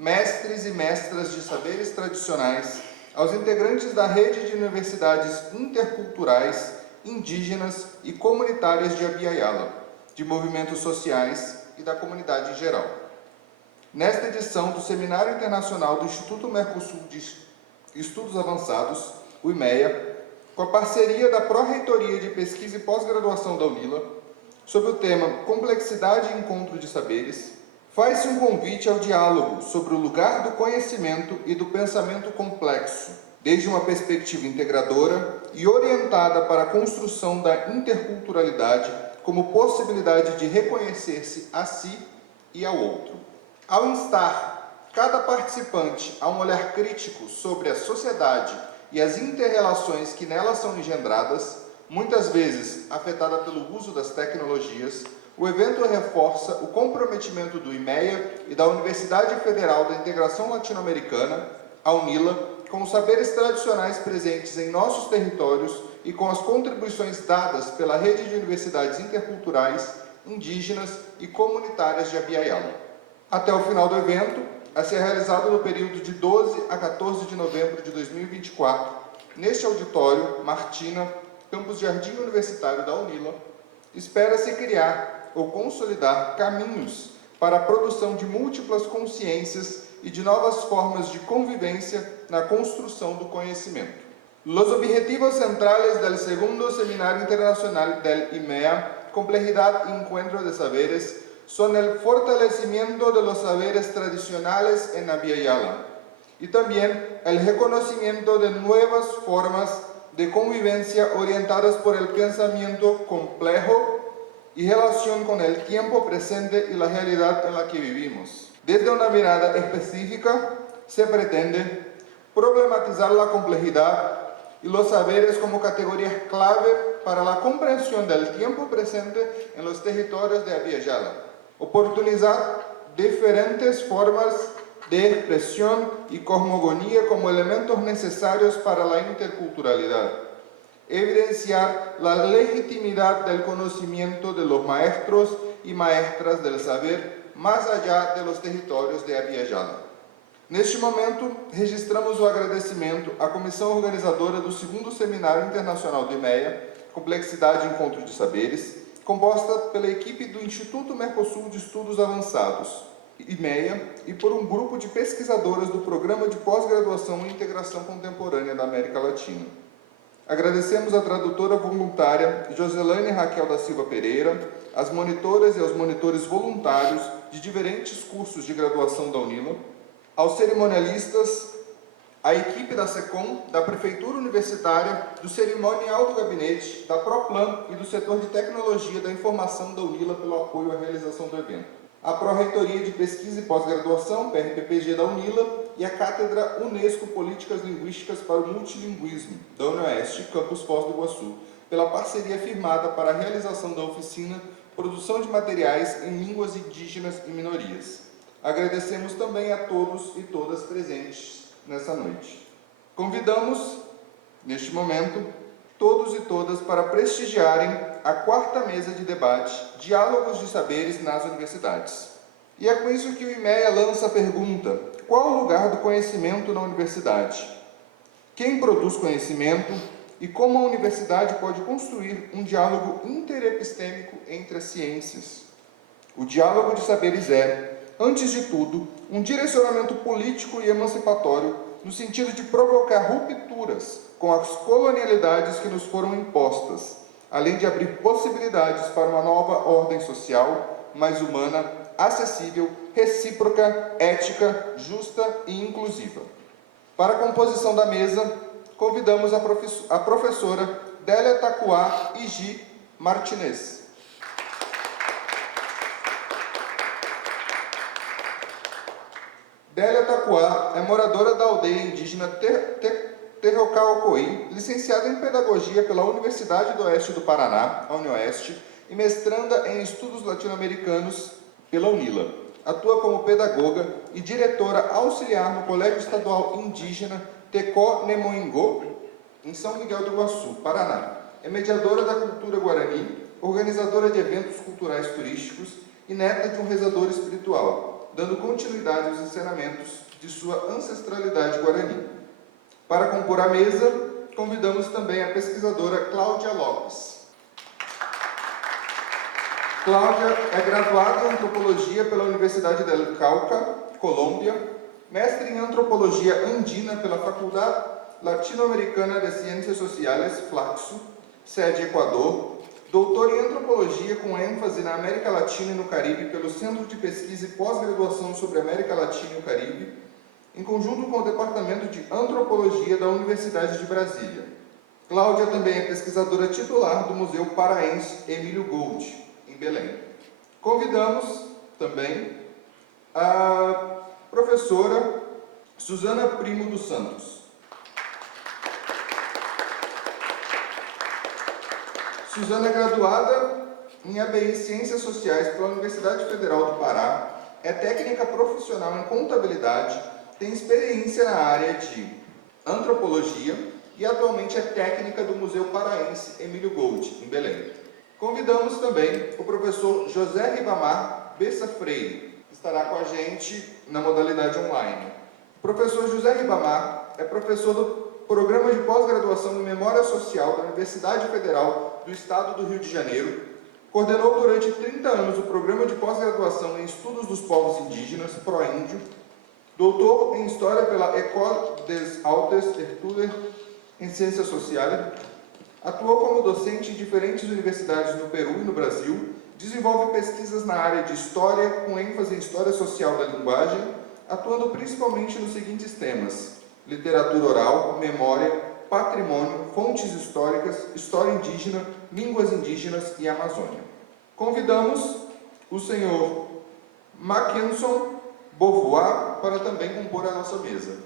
mestres e mestras de saberes tradicionais, aos integrantes da rede de universidades interculturais, indígenas e comunitárias de Abya Yala, de movimentos sociais e da comunidade em geral. Nesta edição do Seminário Internacional do Instituto Mercosul de Estudos Avançados, o IMEA, com a parceria da Pró-Reitoria de Pesquisa e Pós-Graduação da UNILA, sob o tema Complexidade e Encontro de Saberes, faz-se um convite ao diálogo sobre o lugar do conhecimento e do pensamento complexo, desde uma perspectiva integradora e orientada para a construção da interculturalidade como possibilidade de reconhecer-se a si e ao outro. Ao instar cada participante a um olhar crítico sobre a sociedade e as inter-relações que nelas são engendradas, muitas vezes afetada pelo uso das tecnologias, o evento reforça o comprometimento do IMEA e da Universidade Federal da Integração Latino-Americana, a UNILA, com os saberes tradicionais presentes em nossos territórios e com as contribuições dadas pela rede de universidades interculturais, indígenas e comunitárias de Abya Yala. Até o final do evento, a ser realizado no período de 12 a 14 de novembro de 2024, neste auditório, Martina, campus Jardim Universitário da UNILA, espera-se criar ou consolidar caminhos para a produção de múltiplas consciências e de novas formas de convivência na construção do conhecimento. Los objetivos centrales del segundo Seminario Internacional del IMEA, Complejidad y Encuentro de Saberes, son el fortalecimiento de los saberes tradicionales en Abya Yala y también el reconocimiento de nuevas formas de convivencia orientadas por el pensamiento complejo y relación con el tiempo presente y la realidad en la que vivimos. Desde una mirada específica, se pretende problematizar la complejidad y los saberes como categorías clave para la comprensión del tiempo presente en los territorios de Abya Yala, oportunizar diferentes formas de expresión y cosmogonía como elementos necesarios para la interculturalidad, evidenciar la legitimidad del conocimiento de los maestros y maestras del saber más allá de los territórios de Abya Yala. Neste momento, registramos o agradecimento à comissão organizadora do segundo Seminário Internacional do IMEA, Complexidade e Encontro de Saberes, composta pela equipe do Instituto Mercosul de Estudos Avançados, IMEA, e por um grupo de pesquisadoras do Programa de Pós-Graduação em Integração Contemporânea da América Latina. Agradecemos à tradutora voluntária Joselane Raquel da Silva Pereira, às monitoras e aos monitores voluntários de diferentes cursos de graduação da UNILA, aos cerimonialistas, à equipe da SECOM, da Prefeitura Universitária, do Cerimonial do Gabinete, da PROPLAN e do Setor de Tecnologia da Informação da UNILA pelo apoio à realização do evento. A Pró-Reitoria de Pesquisa e Pós-Graduação, PRPPG da UNILA, e a Cátedra Unesco Políticas Linguísticas para o Multilinguismo, da UniOeste, Campus Foz do Iguaçu, pela parceria firmada para a realização da oficina Produção de Materiais em Línguas Indígenas e Minorias. Agradecemos também a todos e todas presentes nessa noite. Convidamos, neste momento, todos e todas para prestigiarem a quarta mesa de debate Diálogos de Saberes nas Universidades. E é com isso que o IMEA lança a pergunta: qual o lugar do conhecimento na universidade? Quem produz conhecimento e como a universidade pode construir um diálogo interepistêmico entre as ciências? O diálogo de saberes é, antes de tudo, um direcionamento político e emancipatório no sentido de provocar rupturas com as colonialidades que nos foram impostas, além de abrir possibilidades para uma nova ordem social, mais humana, acessível, recíproca, ética, justa e inclusiva. Para a composição da mesa, convidamos a professora Délia Tacuá Igi Martinez. Délia Tacuá é moradora da aldeia indígena Terrocaucoí, licenciada em Pedagogia pela Universidade do Oeste do Paraná, a UniOeste, e mestranda em Estudos Latino-Americanos pela UNILA. Atua como pedagoga e diretora auxiliar no Colégio Estadual Indígena Tecó-Nemoingô, em São Miguel do Iguaçu, Paraná. É mediadora da cultura guarani, organizadora de eventos culturais turísticos e neta de um rezador espiritual. dando continuidade aos ensinamentos de sua ancestralidade guarani. Para compor a mesa, convidamos também a pesquisadora Cláudia Lopes. Cláudia é graduada em Antropologia pela Universidade del Cauca, Colômbia, mestre em Antropologia Andina pela Faculdade Latino-Americana de Ciências Sociais, Flaxo, sede Equador, doutor em Antropologia com ênfase na América Latina e no Caribe pelo Centro de Pesquisa e Pós-Graduação sobre América Latina e o Caribe, em conjunto com o Departamento de Antropologia da Universidade de Brasília. Cláudia também é pesquisadora titular do Museu Paraense Emílio Gold, em Belém. Convidamos também a professora Suzana Primo dos Santos. Suzana é graduada em ABI Ciências Sociais pela Universidade Federal do Pará, é técnica profissional em contabilidade, tem experiência na área de antropologia e atualmente é técnica do Museu Paraense Emílio Gold, em Belém. Convidamos também o professor José Ribamar Bessa Freire, que estará com a gente na modalidade online. O professor José Ribamar é professor do Programa de Pós-Graduação em Memória Social da Universidade Federal do Estado do Rio de Janeiro, coordenou durante 30 anos o Programa de Pós-Graduação em Estudos dos Povos Indígenas, ProIndio, doutor em História pela École des Hautes Études em Ciências Sociais, atuou como docente em diferentes universidades no Peru e no Brasil, desenvolve pesquisas na área de História, com ênfase em História Social da Linguagem, atuando principalmente nos seguintes temas: literatura oral, memória, patrimônio, fontes históricas, história indígena, línguas indígenas e Amazônia. Convidamos o senhor Mackenson Beauvoir para também compor a nossa mesa.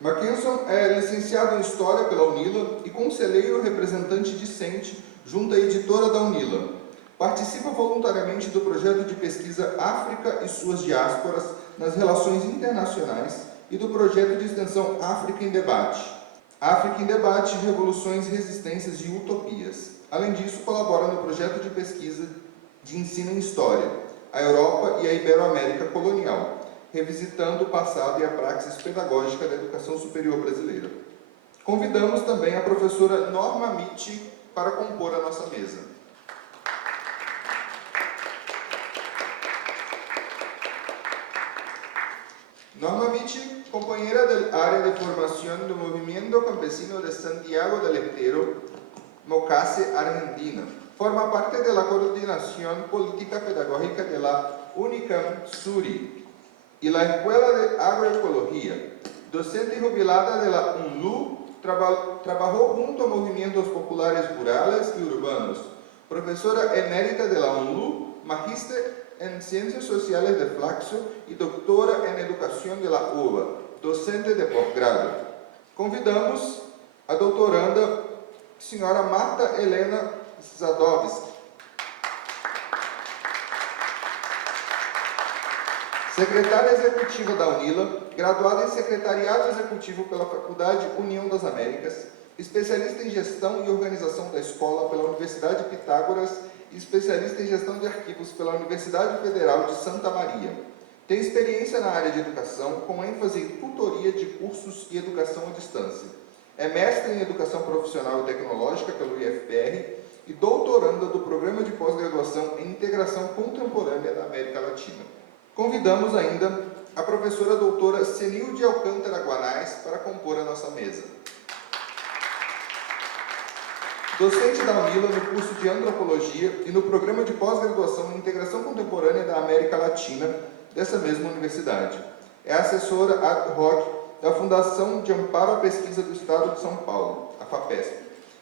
Mackenson é licenciado em História pela UNILA e conselheiro representante discente junto à editora da UNILA. Participa voluntariamente do projeto de pesquisa África e suas diásporas nas relações internacionais e do projeto de extensão África em Debate. África em Debate, Revoluções, Resistências e Utopias. Além disso, colabora no projeto de pesquisa de ensino em História, a Europa e a Iberoamérica colonial, revisitando o passado e a praxis pedagógica da educação superior brasileira. Convidamos também a professora Norma Mitti para compor a nossa mesa. Norma Mitti, companheira da área de formação do Movimento Campesino de Santiago del Estero, MOCASE, Argentina. Forma parte da coordenação política pedagógica da Unicam Suri e da Escola de Agroecologia. Docente jubilada da UNLU, trabalhou junto a movimentos populares rurais e urbanos. Professora emérita da UNLU, magíster em Ciências Sociais de Flaxo e doutora em Educação de la UBA, docente de pós-grado. Convidamos a doutoranda senhora Marta Helena Zadowski, secretária executiva da UNILA, graduada em Secretariado Executivo pela Faculdade União das Américas, especialista em Gestão e Organização da Escola pela Universidade Pitágoras e especialista em Gestão de Arquivos pela Universidade Federal de Santa Maria. Tem experiência na área de educação, com ênfase em tutoria de cursos e educação à distância. É mestre em Educação Profissional e Tecnológica pelo IFPR e doutoranda do Programa de Pós-Graduação em Integração Contemporânea da América Latina. Convidamos ainda a professora doutora Senilde Alcântara Guanais para compor a nossa mesa. Docente da UNILA no curso de Antropologia e no Programa de Pós-Graduação em Integração Contemporânea da América Latina dessa mesma universidade. É assessora ad hoc da Fundação de Amparo à Pesquisa do Estado de São Paulo, a FAPESP,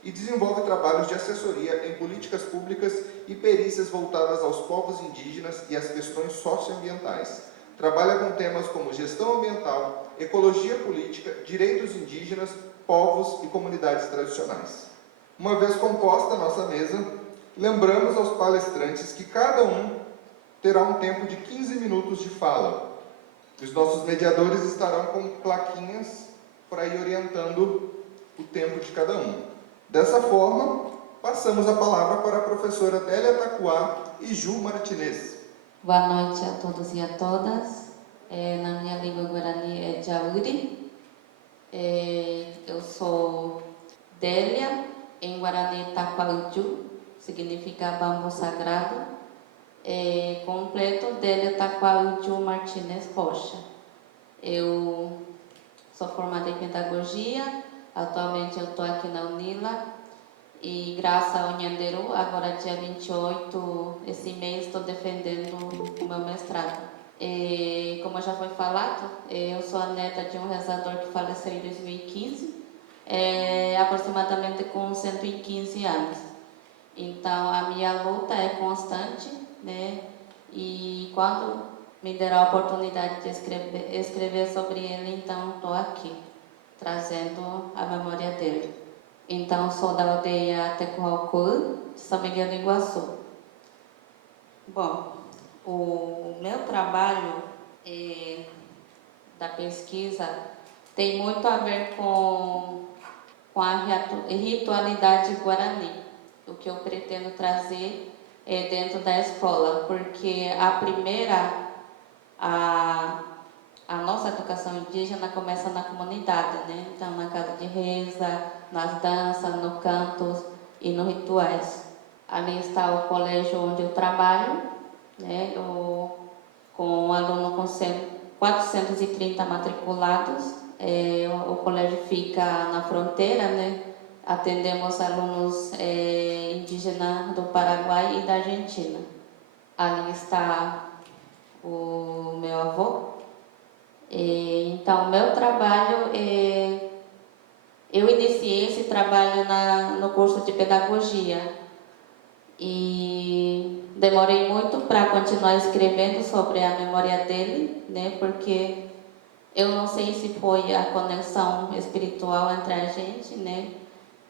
e desenvolve trabalhos de assessoria em políticas públicas e perícias voltadas aos povos indígenas e às questões socioambientais. Trabalha com temas como gestão ambiental, ecologia política, direitos indígenas, povos e comunidades tradicionais. Uma vez composta a nossa mesa, lembramos aos palestrantes que cada um terá um tempo de 15 minutos de fala. Os nossos mediadores estarão com plaquinhas para ir orientando o tempo de cada um. Dessa forma, Passamos a palavra para a professora Délia Tacuá e Ju Martinez. Boa noite a todos e a todas. Na minha língua guarani é Jauri. Eu sou Délia, em Guarani Taquauju, significa bambu sagrado. Completo Délia Taquauju Martinez Rocha. Eu sou formada em pedagogia, atualmente eu estou aqui na Unila e graças ao Nhanderu, agora dia 28, esse mês estou defendendo o meu mestrado. Como já foi falado, eu sou a neta de um rezador que faleceu em 2015, aproximadamente com 115 anos. Então a minha luta é constante, né? E quando me deram a oportunidade de escrever sobre ele, então estou aqui, trazendo a memória dele. Então, sou da aldeia Tecualcã, de São Miguel do Iguaçu. Bom, o meu trabalho da pesquisa tem muito a ver com a ritualidade guarani, o que eu pretendo trazer dentro da escola, porque a nossa educação indígena começa na comunidade, né? Então, na casa de reza, nas danças, no cantos e nos rituais. Ali está o colégio onde eu trabalho, né? Com um aluno com 430 matriculados. O colégio fica na fronteira, né? Atendemos alunos indígenas do Paraguai e da Argentina. Ali está o meu avô. Então, meu trabalho, eu iniciei esse trabalho no curso de pedagogia e demorei muito para continuar escrevendo sobre a memória dele, né? Porque eu não sei se foi a conexão espiritual entre a gente, né?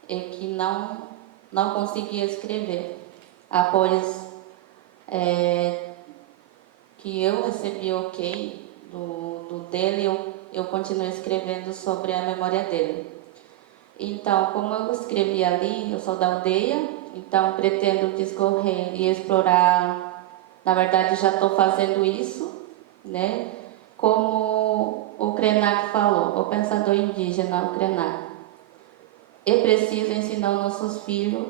Que não conseguia escrever. Após que eu recebi o ok do dele, eu continuei escrevendo sobre a memória dele. Então, como eu escrevi ali, eu sou da aldeia, então pretendo discorrer e explorar, na verdade já estou fazendo isso, né? Como o Krenak falou, o pensador indígena, o Krenak. É preciso ensinar nossos filhos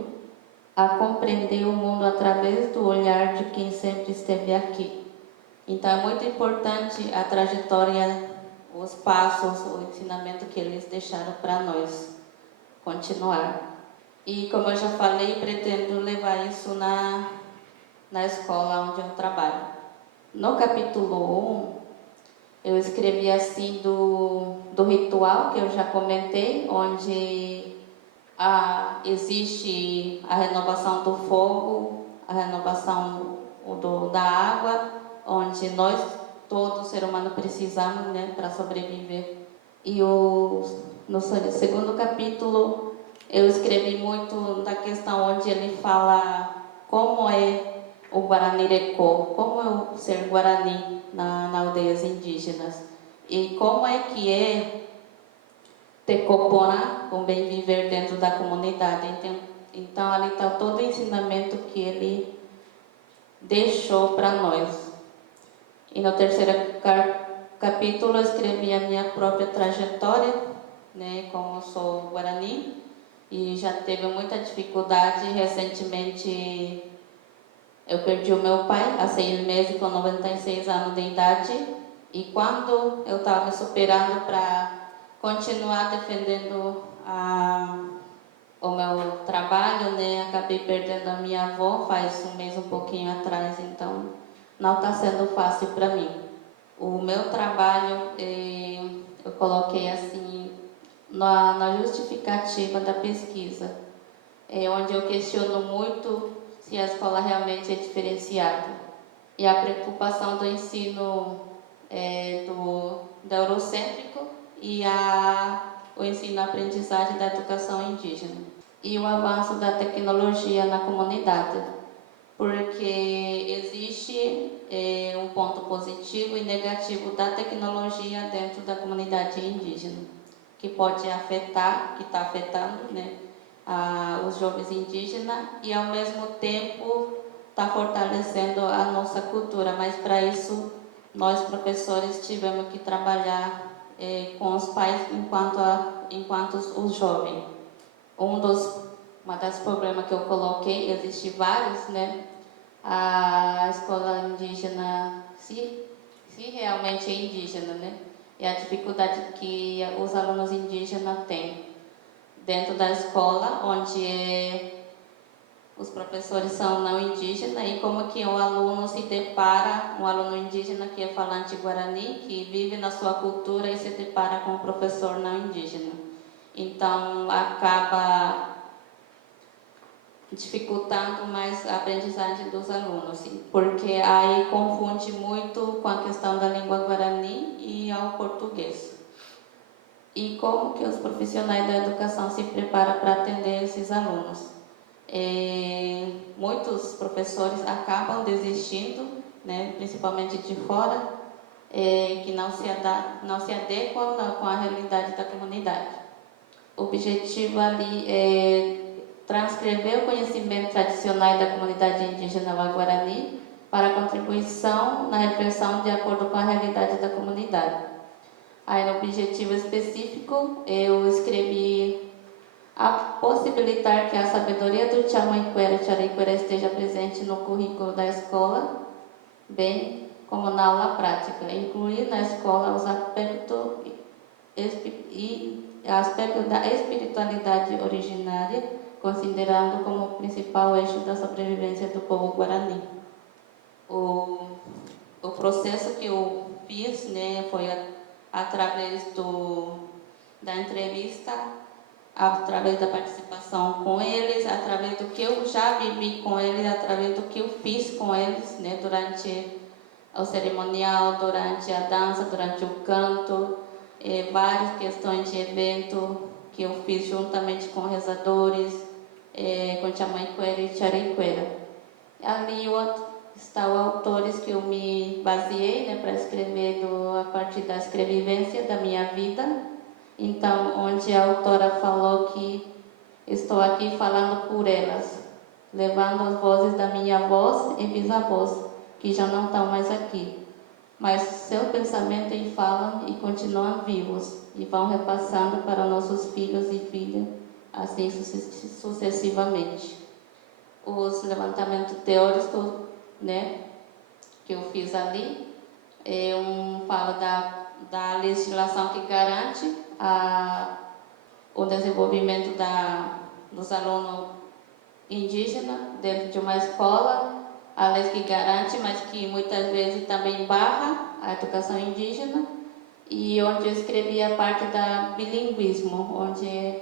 a compreender o mundo através do olhar de quem sempre esteve aqui. Então é muito importante a trajetória, os passos, o ensinamento que eles deixaram para nós continuar. E como eu já falei, pretendo levar isso na escola onde eu trabalho. No capítulo 1, eu escrevi assim do ritual que eu já comentei, onde existe a renovação do fogo, a renovação da água, onde nós, todo ser humano, precisamos, né, para sobreviver. E no segundo capítulo, eu escrevi muito da questão onde ele fala como é o Guaranirecô, como é o ser Guarani nas aldeias indígenas. E como é que é Tecopona, o bem viver dentro da comunidade. Então ali está todo o ensinamento que ele deixou para nós. E no terceiro capítulo eu escrevi a minha própria trajetória, né, como eu sou Guarani, e já teve muita dificuldade. Recentemente eu perdi o meu pai há 6 meses, com 96 anos de idade, e quando eu estava me superando para continuar defendendo o meu trabalho, né, acabei perdendo a minha avó faz um mês, um pouquinho atrás, então não está sendo fácil para mim. O meu trabalho, eu coloquei assim, na justificativa da pesquisa, onde eu questiono muito se a escola realmente é diferenciada. E a preocupação do ensino do eurocêntrico e o ensino-aprendizagem da educação indígena. E o avanço da tecnologia na comunidade, porque existe um ponto positivo e negativo da tecnologia dentro da comunidade indígena, que pode afetar, que está afetando, né, os jovens indígenas e, ao mesmo tempo, está fortalecendo a nossa cultura. Mas, para isso, nós, professores, tivemos que trabalhar com os pais enquanto os jovens. Uma das problemas que eu coloquei, existem vários, né? A escola indígena, se realmente é indígena, né? E a dificuldade que os alunos indígenas têm dentro da escola, onde os professores são não indígenas, e como que um aluno se depara, um aluno indígena que é falante guarani, que vive na sua cultura e se depara com um professor não indígena. Então, acaba dificultando mais a aprendizagem dos alunos, porque aí confunde muito com a questão da língua guarani e ao português. E como que os profissionais da educação se preparam para atender esses alunos? Muitos professores acabam desistindo, né, principalmente de fora, que não se adequam com a realidade da comunidade. O objetivo ali é transcrever o conhecimento tradicional da comunidade indígena Guarani para a contribuição na reflexão de acordo com a realidade da comunidade. Aí, no objetivo específico, eu escrevi a possibilitar que a sabedoria do Tchamãequera e Tchariquera esteja presente no currículo da escola, bem como na aula prática. Incluir na escola os aspectos da espiritualidade originária, considerando como principal eixo da sobrevivência do povo guarani. O processo que eu fiz, né, foi através da entrevista, através da participação com eles, através do que eu já vivi com eles, através do que eu fiz com eles, né, durante o cerimonial, durante a dança, durante o canto, várias questões de evento que eu fiz juntamente com rezadores, com Tchamãequera e Tchariquera. Ali estão autores que eu me baseei, né, para escrever a partir da escrevivência da minha vida. Então, onde a autora falou que estou aqui falando por elas, levando as vozes da minha avós e bisavós, que já não estão mais aqui, mas seu pensamento e falam e continuam vivos e vão repassando para nossos filhos e filhas, assim sucessivamente. Os levantamentos teóricos, né, que eu fiz ali, falo da legislação que garante o desenvolvimento dos alunos indígenas dentro de uma escola, a lei que garante, mas que muitas vezes também barra a educação indígena, e onde eu escrevi a parte da bilinguismo, onde,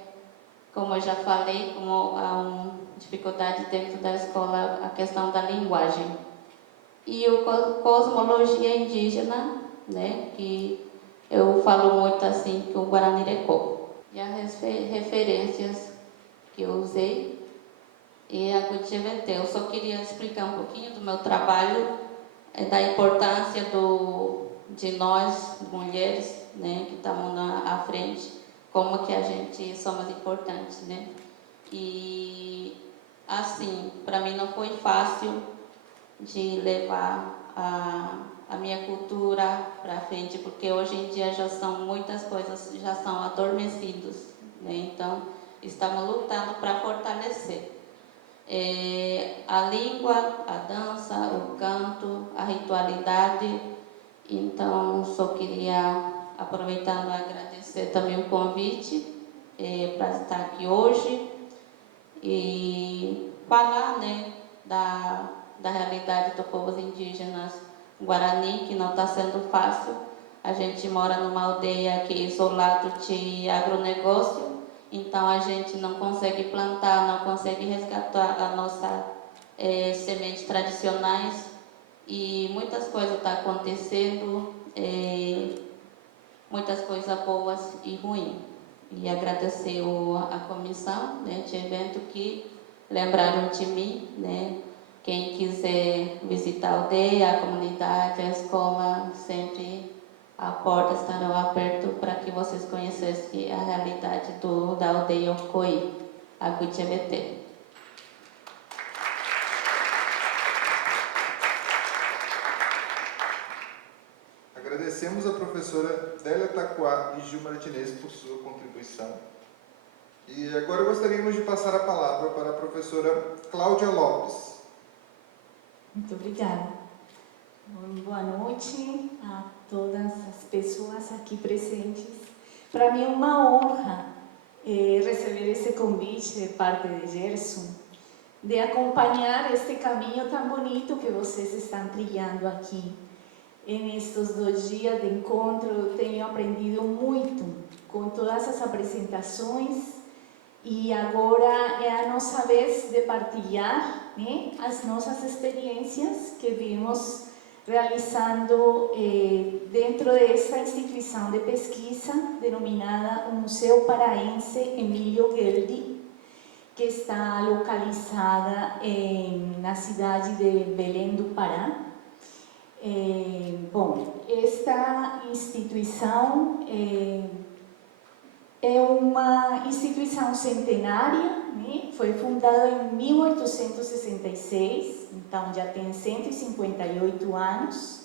como eu já falei, como há uma dificuldade dentro da escola, a questão da linguagem. E o cosmologia indígena, né, que eu falo muito assim, que o Guarani Recô. E as referências que eu usei, e a GTVT. Eu só queria explicar um pouquinho do meu trabalho, da importância de nós, mulheres, né, que estamos à frente, como que a gente somos importantes, né? E, assim, para mim não foi fácil de levar a minha cultura para frente, porque hoje em dia já são muitas coisas, já são adormecidas, né? Então, estamos lutando para fortalecer. A língua, a dança, o canto, a ritualidade. Então, só queria, aproveitando, agradecer também o convite para estar aqui hoje e falar, né, da realidade dos povos indígenas Guarani, que não está sendo fácil. A gente mora numa aldeia aqui isolado de agronegócio, então a gente não consegue plantar, não consegue resgatar a nossa sementes tradicionais, e muitas coisas estão acontecendo, muitas coisas boas e ruins. E agradecer a comissão, né, de evento que lembraram de mim, né? Quem quiser visitar a aldeia, a comunidade, a escola, sempre a porta estará aberta para que vocês conhecessem a realidade da aldeia Ocoí. Acuitiabeté. Agradecemos a professora Délia Taquá e Gil Martinez por sua contribuição. E agora gostaríamos de passar a palavra para a professora Cláudia Lopes. Muito obrigada. Boa noite a todas as pessoas aqui presentes. Para mim é uma honra receber esse convite de parte de Gerson, de acompanhar este caminho tão bonito que vocês estão trilhando aqui. Nestes 2 dias de encontro, eu tenho aprendido muito com todas as apresentações e agora é a nossa vez de partilhar, né, as nossas experiências que vimos realizando dentro dessa instituição de pesquisa denominada o Museu Paraense Emílio Gueldi, que está localizada na cidade de Belém do Pará. Bom, esta instituição é uma instituição centenária, né? Foi fundada em 1866, então já tem 158 anos,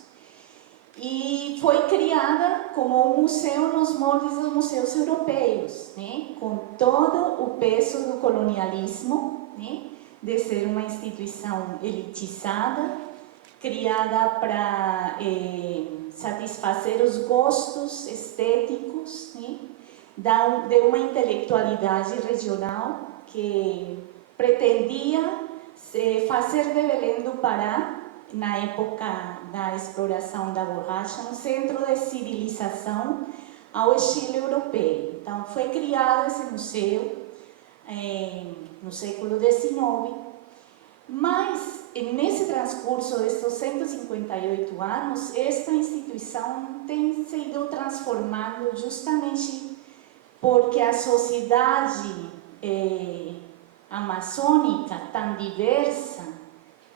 e foi criada como um museu nos moldes dos museus europeus, né? Com todo o peso do colonialismo, né? De ser uma instituição elitizada, criada para satisfazer os gostos estéticos, né, de uma intelectualidade regional que pretendia fazer de Belém do Pará, na época da exploração da borracha, um centro de civilização ao estilo europeu. Então, foi criado esse museu no século XIX, mas nesse transcurso desses 158 anos, esta instituição tem sido transformada justamente porque a sociedade amazônica, tão diversa,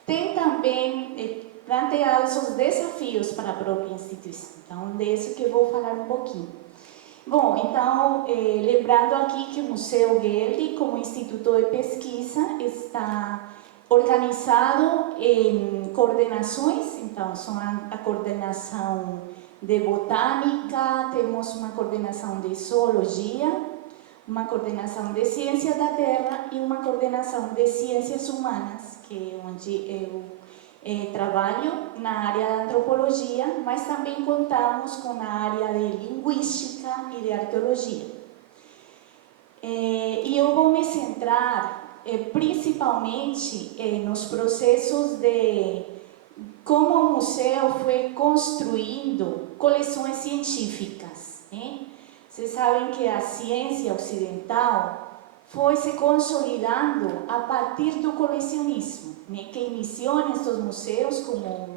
tem também planteado seus desafios para a própria instituição. Então, disso que eu vou falar um pouquinho. Bom, então, lembrando aqui que o Museu Gueldi, como instituto de pesquisa, está organizado em coordenações, então são a coordenação de botânica, temos uma coordenação de zoologia, uma coordenação de ciência da terra e uma coordenação de ciências humanas, que é onde eu trabalho na área da antropologia, mas também contamos com a área de linguística e de arqueologia. E eu vou me centrar principalmente nos processos de como o museu foi construindo coleções científicas, né? Vocês sabem que a ciência ocidental foi se consolidando a partir do colecionismo, né? Que iniciou nestes museus como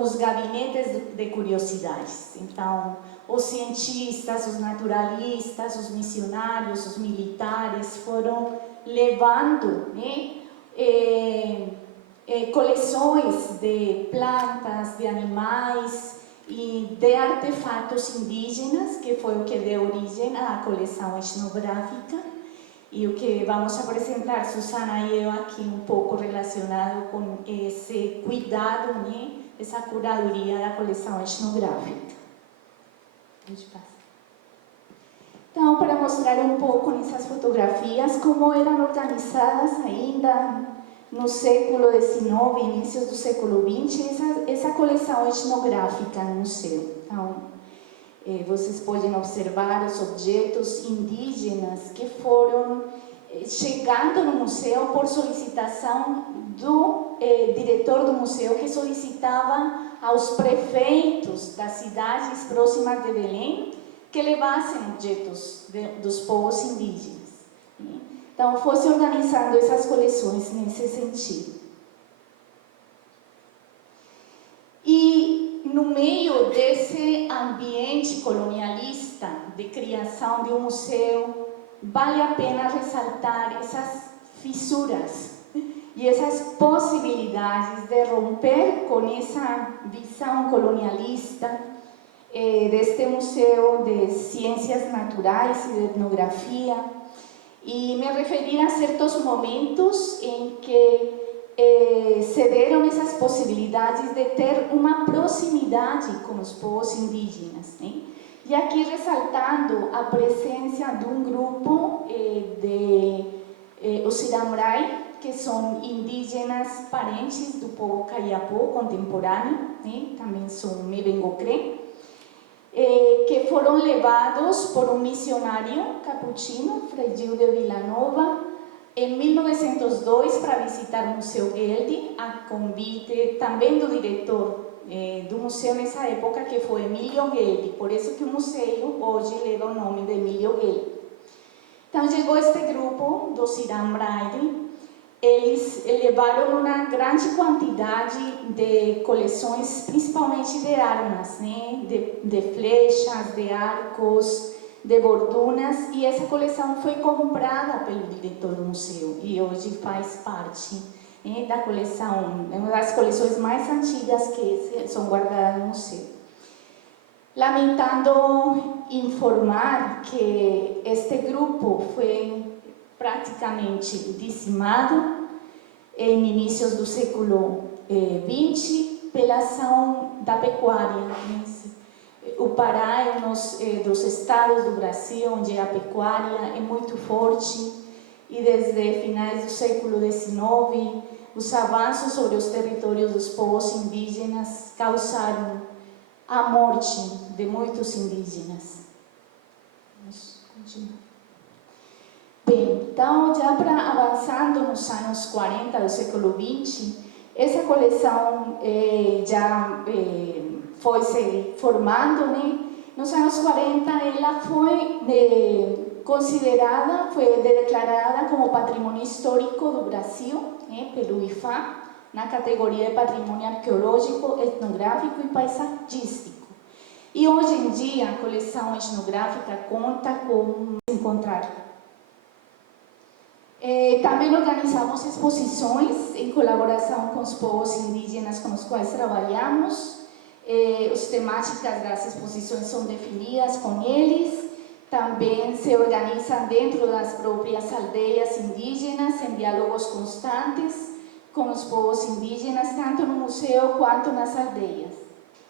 os gabinetes de curiosidades. Então, os cientistas, os naturalistas, os missionários, os militares foram levando, né, coleções de plantas, de animais e de artefatos indígenas, que foi o que deu origem à coleção etnográfica, e o que vamos apresentar, Susana e eu, aqui um pouco relacionado com esse cuidado, né, essa curadoria da coleção etnográfica. Então, para mostrar um pouco nessas fotografias como eram organizadas ainda no século XIX, inícios do século XX, essa coleção etnográfica no museu. Então, vocês podem observar os objetos indígenas que foram chegando no museu por solicitação do diretor do museu, que solicitava aos prefeitos das cidades próximas de Belém que levassem objetos dos povos indígenas. Então, fosse organizando essas coleções nesse sentido. E, no meio desse ambiente colonialista de criação de um museu, vale a pena ressaltar essas fissuras e essas possibilidades de romper com essa visão colonialista deste Museu de Ciências Naturais e de Etnografia, E me referir a certos momentos em que se deram essas possibilidades de ter uma proximidade com os povos indígenas, né? E aqui ressaltando a presença de um grupo os Siramrai, que são indígenas parentes do povo Kayapó contemporâneo, né? Também são Mebengocré, que foram levados por um missionário capuchino, Frei Gil de Villanova, em 1902 para visitar o Museu Gheldi, a convite também do diretor do museu nessa época, que foi Emílio Gheldi, por isso que o museu hoje leva o nome de Emílio Gheldi. Então chegou este grupo do Siramrai, eles levaram uma grande quantidade de coleções, principalmente de armas, né? de flechas, de arcos, de bordunas, e essa coleção foi comprada pelo diretor do museu e hoje faz parte, né, da coleção, é uma das coleções mais antigas que são guardadas no museu. Lamentando informar que este grupo foi praticamente dizimado em inícios do século XX pela ação da pecuária. O Pará é um dos estados do Brasil onde a pecuária é muito forte e desde finais do século XIX os avanços sobre os territórios dos povos indígenas causaram a morte de muitos indígenas. Vamos continuar. Bem, então, já avançando nos anos 40 do século XX, essa coleção já foi se formando, né? Nos anos 40, ela foi considerada, foi declarada como Patrimônio Histórico do Brasil, né, pelo IFAM, na categoria de Patrimônio Arqueológico, Etnográfico e Paisagístico. E hoje em dia, a coleção etnográfica conta com encontrar. Também organizamos exposições em colaboração com os povos indígenas com os quais trabalhamos. As temáticas das exposições são definidas com eles. Também se organizam dentro das próprias aldeias indígenas, em diálogos constantes com os povos indígenas, tanto no museu quanto nas aldeias.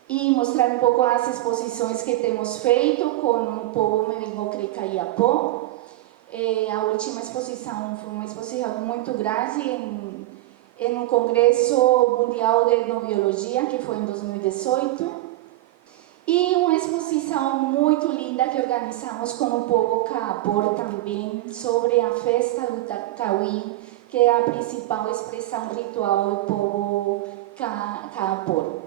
E mostrar um pouco as exposições que temos feito com o povo Mebengocré Kayapó. A última exposição foi uma exposição muito grande em um congresso mundial de etnobiologia, que foi em 2018, e uma exposição muito linda que organizamos com o povo Kaapor também, sobre a festa do Cauim, que é a principal expressão ritual do povo Kaapor.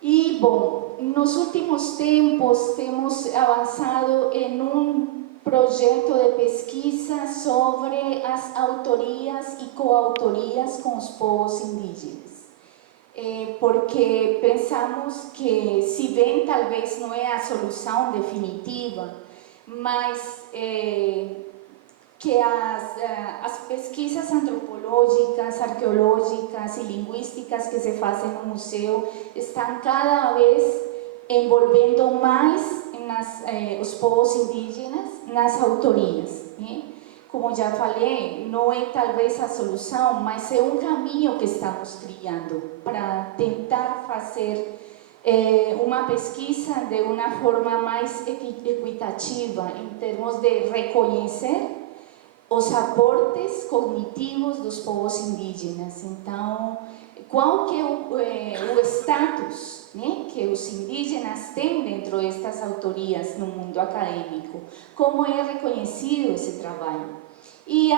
E, bom, nos últimos tempos temos avançado em um projeto de pesquisa sobre as autorias e coautorias com os povos indígenas. Porque pensamos que, se bem talvez não é a solução definitiva, mas que as pesquisas antropológicas, arqueológicas e linguísticas que se fazem no museu estão cada vez envolvendo mais os povos indígenas nas autorias, né? Como já falei, não é talvez a solução, mas é um caminho que estamos criando para tentar fazer uma pesquisa de uma forma mais equitativa, em termos de reconhecer os aportes cognitivos dos povos indígenas. Então, qual que é o status, né, que os indígenas têm dentro destas autorias no mundo acadêmico? Como é reconhecido esse trabalho? E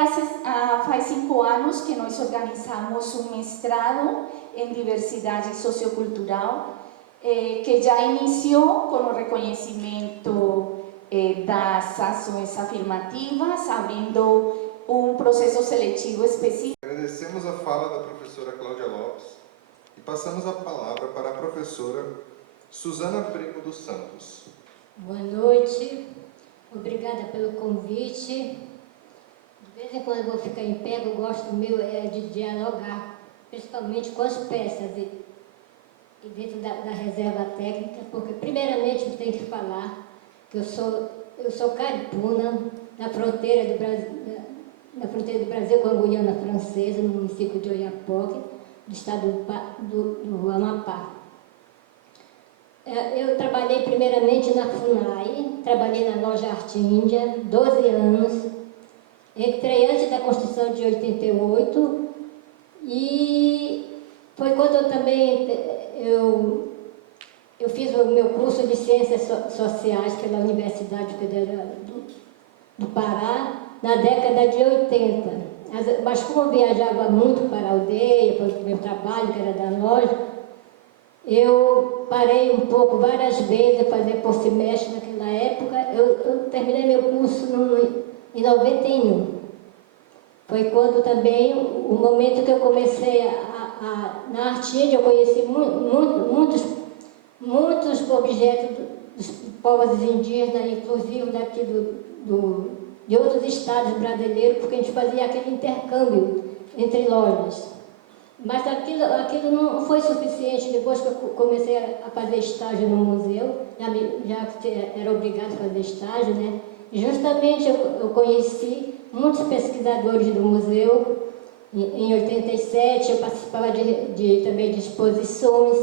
faz 5 anos que nós organizamos um mestrado em diversidade sociocultural, que já iniciou com o reconhecimento das ações afirmativas, abrindo um processo seletivo específico. Agradecemos a fala da professora Cláudia Lopes e passamos a palavra para a professora Suzana Primo dos Santos. Boa noite, obrigada pelo convite. De vez em quando eu vou ficar em pé, eu gosto meu de dialogar, principalmente com as peças e dentro da reserva técnica, porque primeiramente eu tenho que falar que eu sou caripuna, na fronteira na fronteira do Brasil com a Guiana Francesa, no município de Oiapoque, do estado do Amapá. Eu trabalhei primeiramente na FUNAI, trabalhei na loja Arte Índia, 12 anos. Entrei antes da Constituição de 88 e foi quando eu também eu fiz o meu curso de Ciências Sociais pela Universidade Federal do Pará, na década de 80. Mas como eu viajava muito para a aldeia, para o meu trabalho, que era da loja, eu parei um pouco várias vezes a fazer por semestre naquela época. Eu terminei meu curso em 91. Foi quando também, o momento que eu comecei na Arte Índia, eu conheci muitos objetos dos povos indígenas, inclusive daqui de outros estados brasileiros, porque a gente fazia aquele intercâmbio entre lojas. Mas aquilo não foi suficiente. Depois que eu comecei a fazer estágio no museu, já era obrigado a fazer estágio, né? E justamente eu conheci muitos pesquisadores do museu. Em 87 eu participava também de exposições.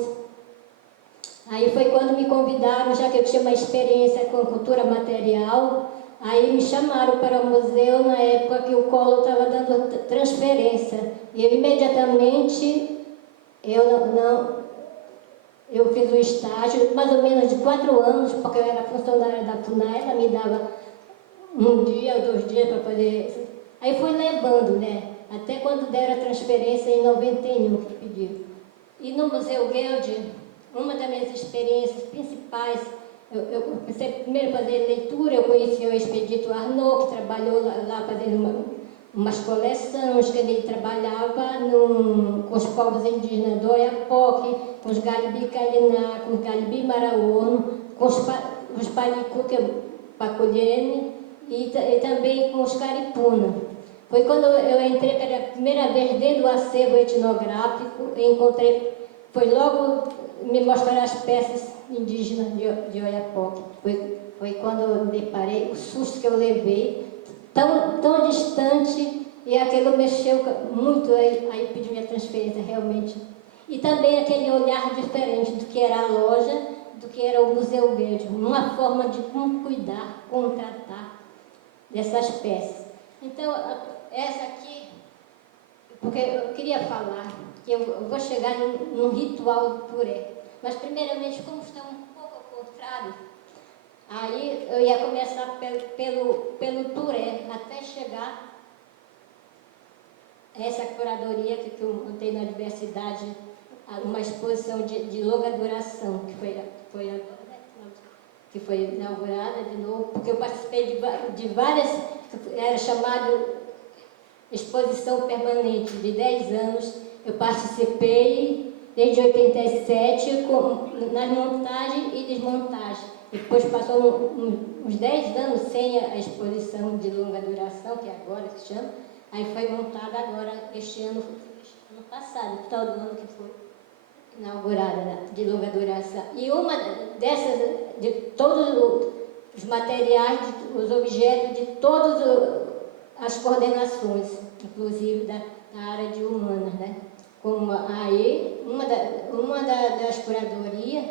Aí foi quando me convidaram, já que eu tinha uma experiência com cultura material, aí me chamaram para o museu na época que o Collor estava dando transferência. E eu imediatamente, eu fiz o estágio, mais ou menos de 4 anos, porque eu era funcionária da FUNAI, ela me dava 1 dia ou 2 dias para fazer. Aí fui levando, né? Até quando deram a transferência em 91 que pediram. E no Museu Gelde, uma das minhas experiências principais, eu comecei primeiro a fazer leitura. Eu conheci o Expedito Arnaud, que trabalhou lá fazendo umas coleções, que ele trabalhava com os povos indígenas do Oiapoque, com os Galibi-Caliná, com os Galibi-Marauono, com os Palicuque-Paculhene e também com os Caripuna. Foi quando eu entrei pela primeira vez dentro do acervo etnográfico e encontrei, foi logo me mostrar as peças indígenas de Oiapoque. Foi quando eu deparei, o susto que eu levei, tão distante, e aquilo mexeu muito, aí pedi minha transferência realmente. E também aquele olhar diferente do que era a loja, do que era o Museu Gelde, uma forma de como cuidar, como tratar dessas peças. Então, essa aqui, porque eu queria falar que eu vou chegar num ritual do Turé, mas primeiramente, como estão um pouco ao contrário, aí eu ia começar pelo Turé, até chegar a essa curadoria que eu montei na universidade, uma exposição de longa duração, que foi inaugurada de novo, porque eu participei de várias, era chamado exposição permanente, de 10 anos. Eu participei desde 87 nas montagens e desmontagens. Depois passou uns 10 anos sem a exposição de longa duração, que é agora que se chama. Aí foi montada agora, este ano passado, final do ano que foi inaugurada, né, de longa duração. E uma dessas, de todos os materiais, os objetos de todas as coordenações, inclusive da área de humanas, né? Como aí, uma das curadorias,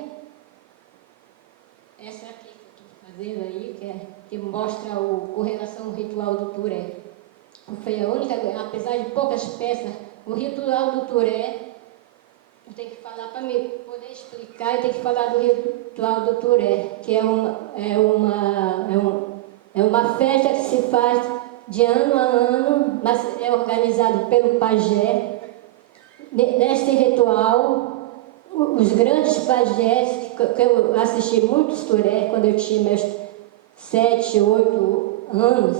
essa aqui que eu estou fazendo aí, que mostra com relação ao ritual do Turé. Foi a única, apesar de poucas peças, o ritual do Turé, eu tenho que falar, para me poder explicar, eu tenho que falar do ritual do Turé, que é uma festa que se faz de ano a ano, mas é organizado pelo pajé. Neste ritual, os grandes pajés, que eu assisti muitos Turé quando eu tinha meus 7, 8 anos,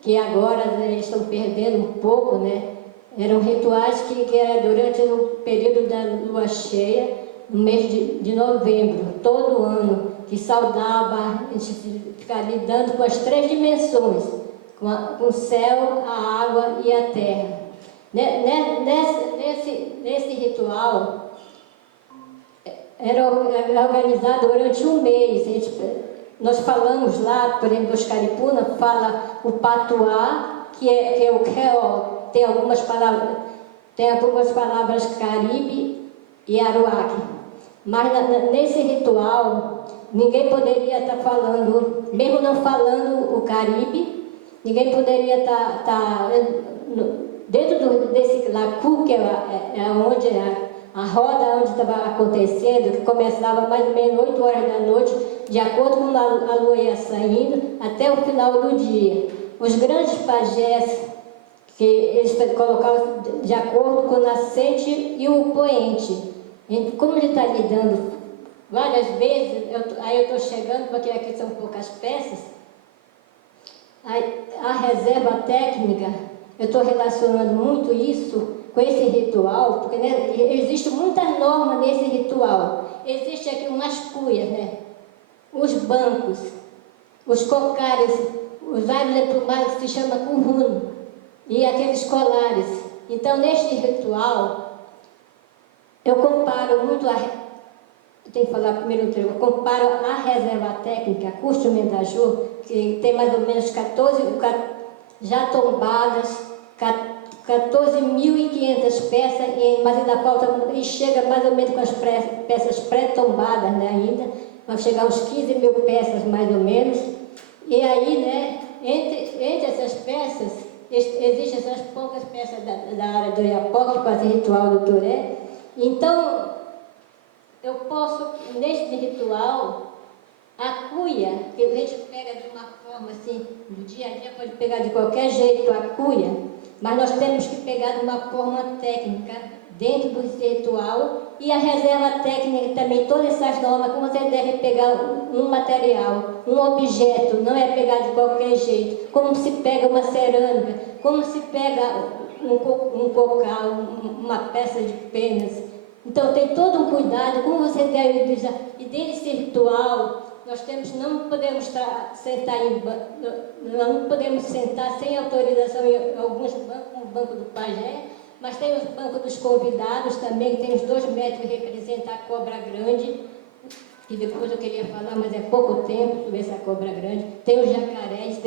que agora eles estão perdendo um pouco, né? Eram rituais que era durante o período da lua cheia, no mês de novembro, todo ano, que saudava, a gente ficava lidando com as 3 dimensões, com o céu, a água e a terra. Nesse ritual, era organizado durante um mês. Nós falamos lá, por exemplo, os Caripuna, fala o patuá, que é o creol, tem algumas palavras Caribe e Aruaque. Mas nesse ritual, ninguém poderia estar falando, mesmo não falando o Caribe, ninguém poderia estar dentro desse lacu, que é onde a roda onde estava acontecendo, que começava mais ou menos 8 horas da noite, de acordo com a lua ia saindo, até o final do dia. Os grandes pajés, que eles colocavam de acordo com o nascente e o poente. E como ele está lidando várias vezes, aí eu estou chegando, porque aqui são poucas peças, a reserva técnica, eu estou relacionando muito isso com esse ritual, porque né, existe muita norma nesse ritual. Existe aqui umas cuias, né? Os bancos, os cocares, os ares emplumados que se chama curruno, e aqueles colares. Então, neste ritual, eu comparo muito eu tenho que falar primeiro, eu comparo a reserva técnica, Custo Mendajur, que tem mais ou menos 14 já tombadas, 14.500 peças, mas ainda falta, e chega mais ou menos com as peças pré-tombadas, né, ainda, vai chegar aos 15.000 peças mais ou menos. E aí, né, entre essas peças, existem essas poucas peças da área do Iapoque, com esse ritual do Toré. Então, eu posso, neste ritual, a cuia, que a gente pega de uma forma assim, no dia a dia pode pegar de qualquer jeito a cuia, mas nós temos que pegar de uma forma técnica, dentro do ritual, e a reserva técnica também, todas essas normas, como você deve pegar um material, um objeto, não é pegar de qualquer jeito, como se pega uma cerâmica, como se pega um cocal, uma peça de penas. Então tem todo um cuidado, como você deve dizer, e desse ritual, nós não podemos sentar não podemos sentar sem autorização em alguns bancos, como o Banco do Pajé, mas tem os bancos dos convidados também, que tem os 2 metros que representam a cobra grande, que depois eu queria falar, mas é pouco tempo sobre essa cobra grande. Tem os jacarés,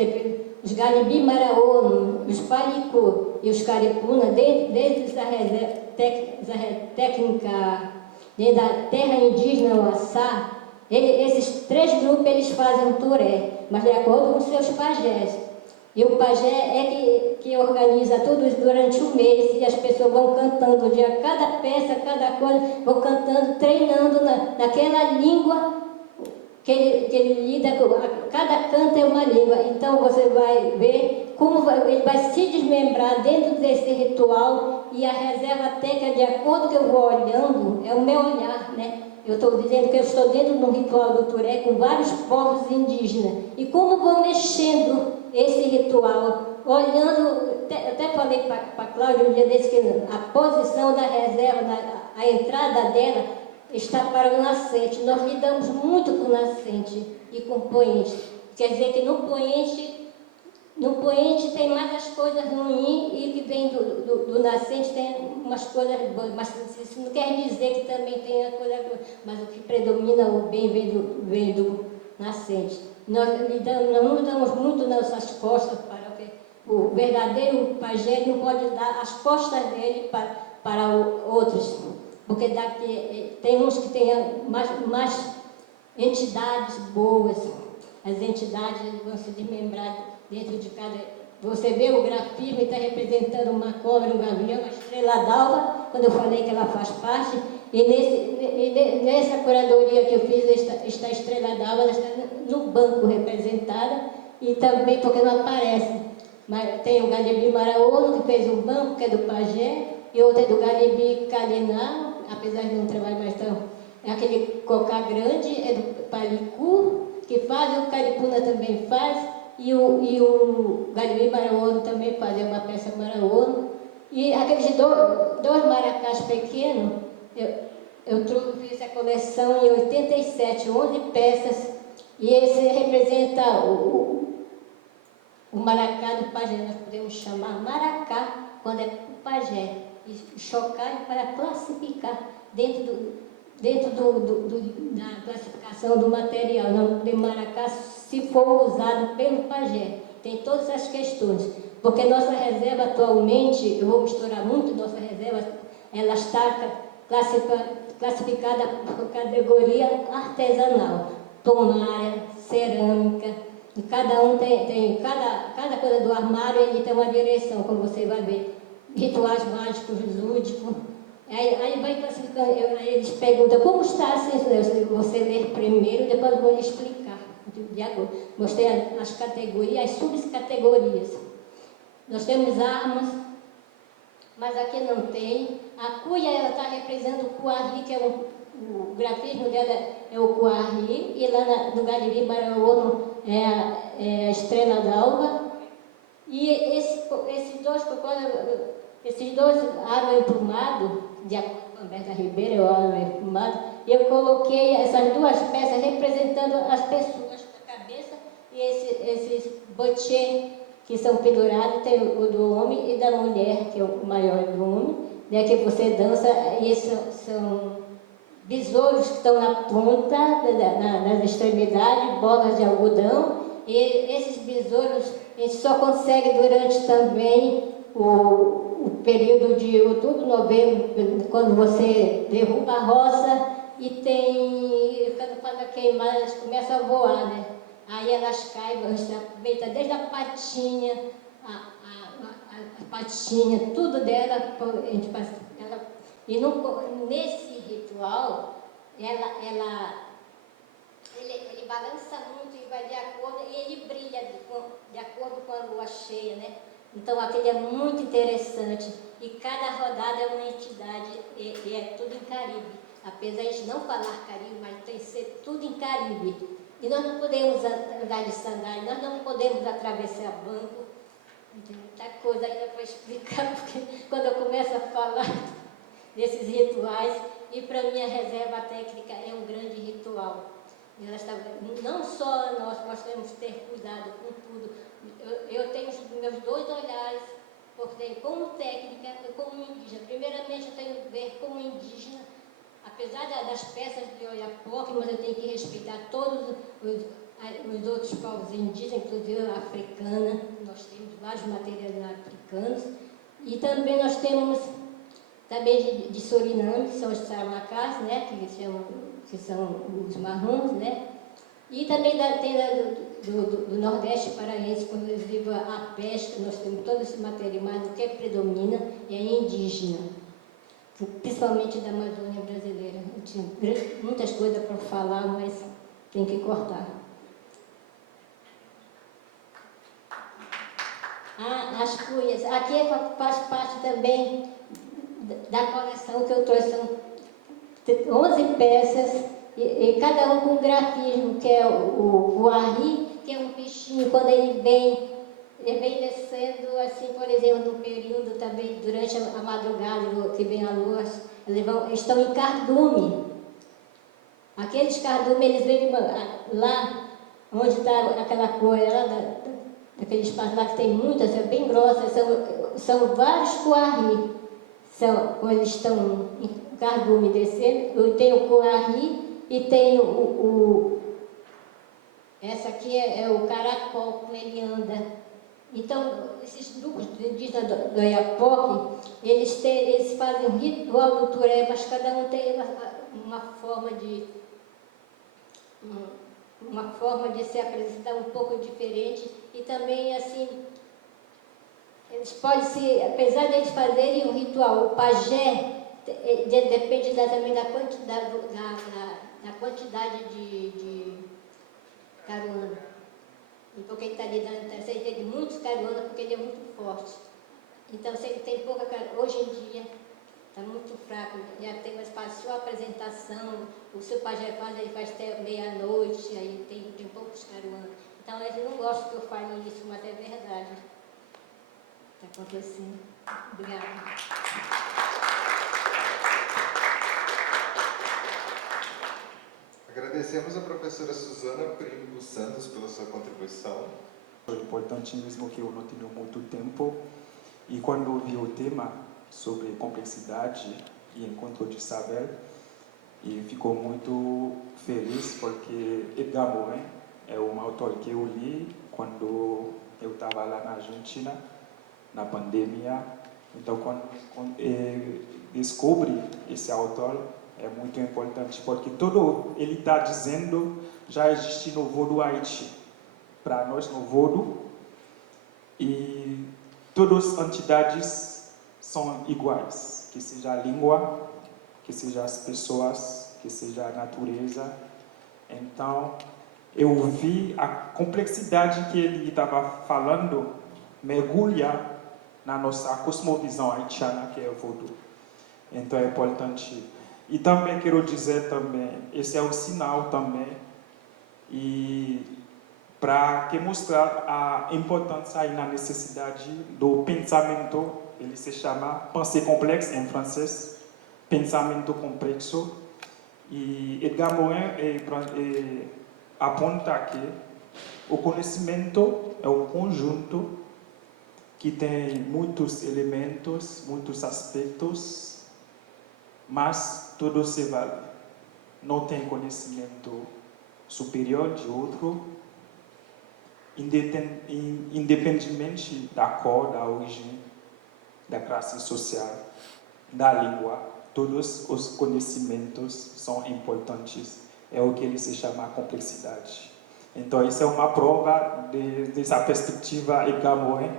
os galibi maraono, os palicô e os caripuna, dentro da técnica da terra indígena Oaçá. Esses 3 grupos eles fazem um turé, mas de acordo com seus pajés. E o pajé é que organiza tudo isso durante um mês, e as pessoas vão cantando cada peça, cada coisa, vão cantando, treinando naquela língua que ele lida com. Cada canto é uma língua. Então você vai ver como ele vai se desmembrar dentro desse ritual, e a reserva técnica, de acordo que eu vou olhando, é o meu olhar, né? Eu estou dizendo que eu estou dentro de um ritual do Turé com vários povos indígenas. E como vou mexendo esse ritual, olhando, até falei para a Cláudia um dia desse, que a posição da reserva, a entrada dela, está para o nascente. Nós lidamos muito com o nascente e com o poente. Quer dizer que no poente tem mais as coisas ruins, e que vem do nascente tem umas coisas boas, mas isso não quer dizer que também tem a coisa boa, mas o que predomina, o bem vem do nascente. Nós não damos muito nossas costas para o verdadeiro pajé, não pode dar as costas dele para outros, porque tem uns que têm mais entidades boas. As entidades vão se desmembrar dentro de cada. Você vê o grafismo e está representando uma cobra, um gavião, a estrela d'alva, quando eu falei que ela faz parte. E nessa curadoria que eu fiz, esta estrela d'alva, ela está no banco representada, e também porque não aparece. Mas tem o Galibi Maraono, que fez um banco, que é do pajé, e outro é do Galibi Caliná, apesar de não trabalhar mais tão. É aquele cocá grande, é do Palicu, que faz, o Caripuna também faz, e o Galibi Maraono também faz, é uma peça Maraono. E aqueles 2 maracás pequenos, eu fiz a coleção em 87, 11 peças, e esse representa o maracá do pajé. Nós podemos chamar maracá quando é o pajé, e chocalho para classificar dentro da classificação do material. Não tem maracá se for usado pelo pajé. tem todas as questões. Porque nossa reserva atualmente, eu vou misturar muito, nossa reserva, ela está classificada por categoria artesanal, tomária, cerâmica, e cada um cada coisa do armário ele tem uma direção, como você vai ver, rituais mágicos, lúdicos. Aí vai classificando, aí eles perguntam, como está assim? Você ler primeiro, depois eu vou lhe explicar. De acordo. Mostrei as categorias, as subcategorias. Nós temos armas, mas aqui não tem. A cuia, ela está representando o Kuari, que é o grafismo dela é o Kuari, e lá no Galiri Baraono é a estrela d'alva. E esses dois árvores emplumados, de acordo com a Berta Ribeiro, o árvore emplumado, eu coloquei essas duas peças representando as pessoas da cabeça e esses bochê que são pendurados, tem o do homem e da mulher, que é o maior do homem, né, que você dança, e são besouros que estão na ponta, nas extremidades, bolas de algodão, e esses besouros a gente só consegue durante também o período de outubro, novembro, quando você derruba a roça e quando faz a queimada, elas começam a voar, né? Aí elas caem, você aproveita desde a patinha, a patinha, tudo dela, a gente faz, e nesse ritual, ele balança muito e vai de acordo, e ele brilha de acordo com a lua cheia, né? Então aquele é muito interessante, e cada rodada é uma entidade, e é tudo em Caribe. Apesar de não falar Caribe, mas tem que ser tudo em Caribe. E nós não podemos andar de sandália, nós não podemos atravessar banco. Tem muita coisa ainda para explicar, porque quando eu começo a falar desses rituais, e para mim a reserva técnica é um grande ritual. Não só nós temos que ter cuidado com tudo. Eu tenho os meus dois olhares, porque como técnica e como indígena. Primeiramente eu tenho que ver como indígena, apesar das peças de Oiapoque, mas eu tenho que respeitar todos os outros povos indígenas, inclusive a africana. Nós temos vários materiais africanos. E também nós temos de Suriname, que são os saramacás, né, que são os marrons, né? E também tem do Nordeste paraense, quando eles vivem a pesca, nós temos todo esse material, mas o que predomina é indígena, principalmente da Amazônia brasileira. Eu tinha muitas coisas para falar, mas tem que cortar. As cuias. Aqui faz parte também da coleção que eu trouxe, são 11 peças, e cada um com um grafismo, que é o guarri, que é um peixinho, quando ele vem descendo, assim, por exemplo, no período também, durante a madrugada, que vem a lua, eles estão em cardume. Aqueles cardumes, eles vêm lá, onde está aquela coisa, lá daquele espaço lá que tem muitas, é bem grossa, são vários coarri. Quando eles estão em cardume descendo, eu tenho o coarri e tenho essa aqui é o caracol, como ele anda. Então, esses grupos de indígenas do Oiapoque, eles fazem o ritual do Turé, mas cada um tem uma forma de se apresentar um pouco diferente, e também, assim, eles podem se, apesar de eles fazerem um ritual, o pajé, depende também da quantidade de caruana. E porque ele está lhe dando, você tem muitos caruana, porque ele é muito forte. Então, se ele tem pouca caruana, hoje em dia, está muito fraco, já tem mais fácil sua apresentação, o seu pajé ele faz até meia-noite, aí tem poucos caruana. Então, eles não gostam que eu fale isso, mas é verdade. Está acontecendo. Obrigada. Agradecemos a professora Suzana Primo dos Santos pela sua contribuição. É importante mesmo que eu não tenho muito tempo, e quando vi o tema sobre complexidade e encontro de saber, e ficou muito feliz porque Edgar Morin é um autor que eu li quando eu estava lá na Argentina, na pandemia. Então, quando descobre esse autor, é muito importante, porque tudo ele está dizendo já existe no Vodou Haiti. Para nós, no Vodou, e todas as entidades são iguais, que seja a língua, que seja as pessoas, que seja a natureza. Então, eu vi a complexidade que ele estava falando mergulha na nossa cosmovisão haitiana, que é o Vodou. Então, é importante. E também quero dizer também, esse é um sinal também, e para mostrar a importância e a necessidade do pensamento, ele se chama pensée complexe em francês, pensamento complexo. E Edgar Morin aponta que o conhecimento é um conjunto que tem muitos elementos, muitos aspectos, mas tudo se vale. Não tem conhecimento superior de outro, independentemente da cor, da origem, da classe social, da língua. Todos os conhecimentos são importantes. É o que ele se chama complexidade. Então, isso é uma prova dessa perspectiva Edgar Morin.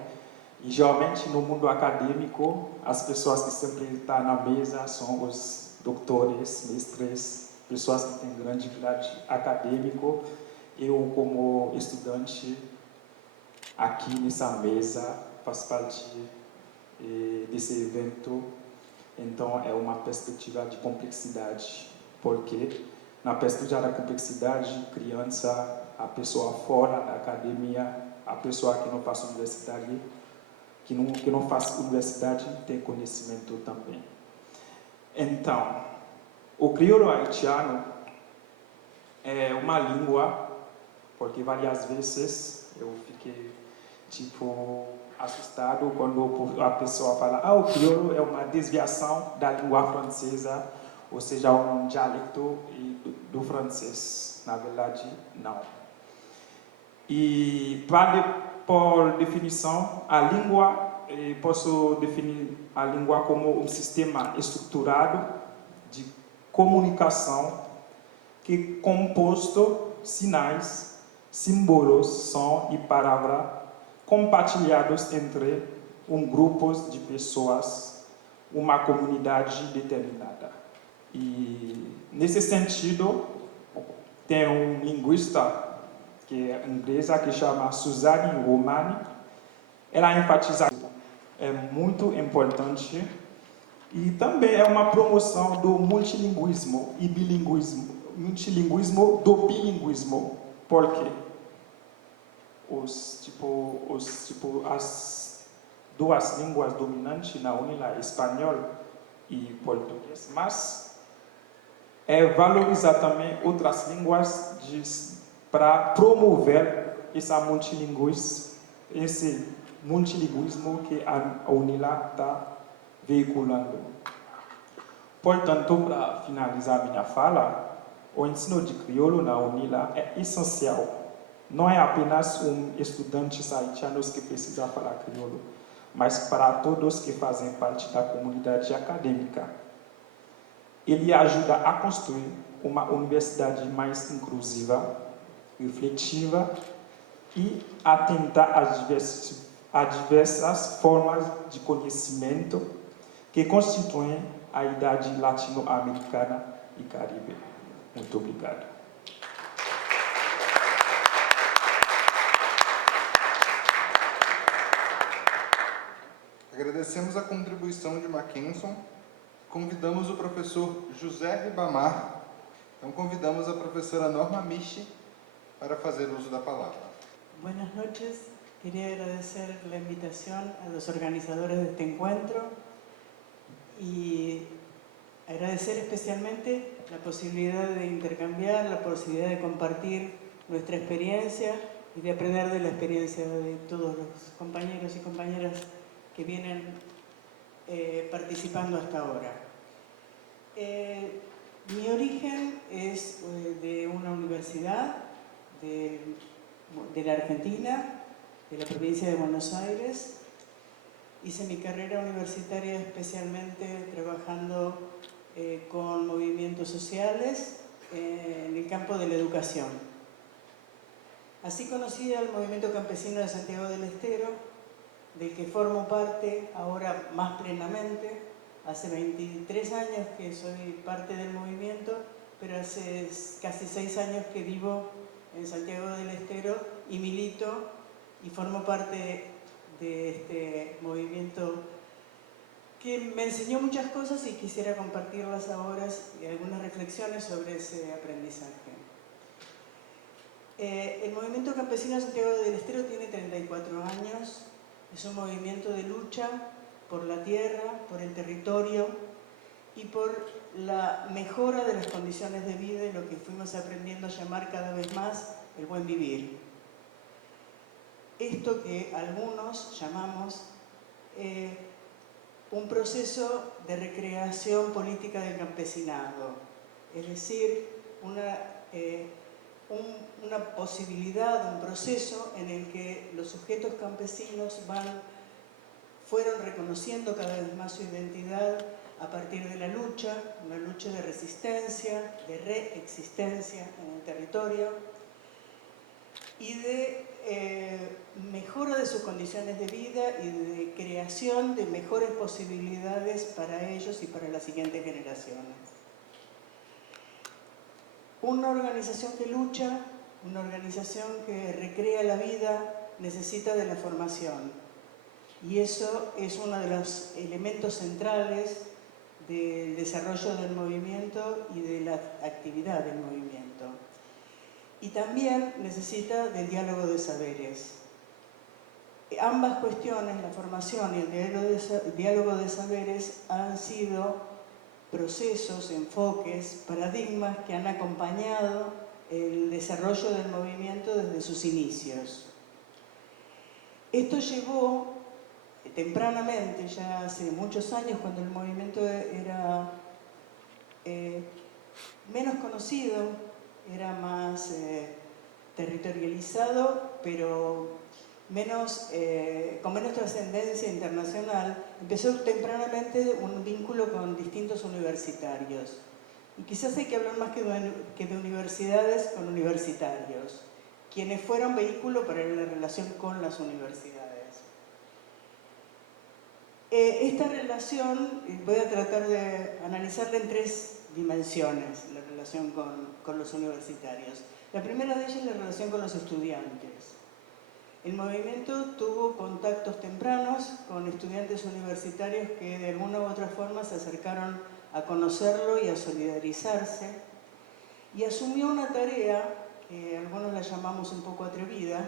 E, geralmente, no mundo acadêmico, as pessoas que sempre estão na mesa são os doutores, mestres, pessoas que têm grande grade acadêmico. Eu, como estudante, aqui nessa mesa, faço parte desse evento. Então, é uma perspectiva de complexidade, porque na perspectiva da complexidade, criança, a pessoa fora da academia, a pessoa que não faz universidade, que não faz universidade, tem conhecimento também. Então, o crioulo haitiano é uma língua, porque várias vezes eu fiquei, assustado quando a pessoa fala o crioulo é uma desviação da língua francesa, ou seja, um dialecto do francês. Na verdade, não. E, por definição, a língua, posso definir a língua como um sistema estruturado de comunicação que é composto de sinais, símbolos, som e palavras compartilhados entre grupos de pessoas, uma comunidade determinada. E, nesse sentido, tem um linguista que é inglesa, que chama Suzanne Romani. Ela enfatiza é muito importante e também é uma promoção do multilinguismo e bilinguismo, do bilinguismo, porque as duas línguas dominantes na UNILA, espanhol e português, mas valorizar também outras línguas para promover esse multilinguismo que a UNILA está veiculando. Portanto, para finalizar minha fala, o ensino de crioulo na UNILA é essencial. Não é apenas estudantes haitianos que precisam falar crioulo, mas para todos que fazem parte da comunidade acadêmica. Ele ajuda a construir uma universidade mais inclusiva, reflexiva e atentar às diversas formas de conhecimento que constituem a idade latino-americana e caribe. Muito obrigado. Agradecemos a contribuição de Mackenson. Convidamos o professor José Ribamar. Então, convidamos a professora Norma Michi para fazer uso da palavra. Buenas noches. Quería agradecer la invitación a los organizadores de este encuentro y agradecer especialmente la posibilidad de intercambiar, la posibilidad de compartir nuestra experiencia y de aprender de la experiencia de todos los compañeros y compañeras que vienen participando hasta ahora. Mi origen es de una universidad de la Argentina, de la provincia de Buenos Aires. Hice mi carrera universitaria especialmente trabajando con movimientos sociales en el campo de la educación. Así conocí al movimiento campesino de Santiago del Estero, del que formo parte ahora más plenamente. Hace 23 años que soy parte del movimiento, pero hace casi 6 años que vivo en Santiago del Estero y milito y formo parte de este movimiento que me enseñó muchas cosas y quisiera compartirlas ahora y algunas reflexiones sobre ese aprendizaje. El movimiento campesino de Santiago del Estero tiene 34 años, es un movimiento de lucha por la tierra, por el territorio y por la mejora de las condiciones de vida y lo que fuimos aprendiendo a llamar cada vez más el buen vivir. Esto que algunos llamamos un proceso de recreación política del campesinado, es decir, una posibilidad, un proceso en el que los sujetos campesinos fueron reconociendo cada vez más su identidad a partir de la lucha, una lucha de resistencia, de reexistencia en el territorio y de mejora de sus condiciones de vida y de creación de mejores posibilidades para ellos y para las siguientes generaciones. Una organización que lucha, una organización que recrea la vida, necesita de la formación. Y eso es uno de los elementos centrales del desarrollo del movimiento y de la actividad del movimiento. Y también necesita del diálogo de saberes. Ambas cuestiones, la formación y el diálogo de saberes, han sido procesos, enfoques, paradigmas que han acompañado el desarrollo del movimiento desde sus inicios. Esto llevó tempranamente, ya hace muchos años, cuando el movimiento era menos conocido, era más territorializado, pero con menos trascendencia internacional, empezó tempranamente un vínculo con distintos universitarios. Y quizás hay que hablar más que de universidades con universitarios, quienes fueron vehículo para la relación con las universidades. Esta relación voy a tratar de analizarla en 3 dimensiones, la relación con los universitarios. La primera de ellas es la relación con los estudiantes. El movimiento tuvo contactos tempranos con estudiantes universitarios que de alguna u otra forma se acercaron a conocerlo y a solidarizarse, y asumió una tarea que algunos la llamamos un poco atrevida,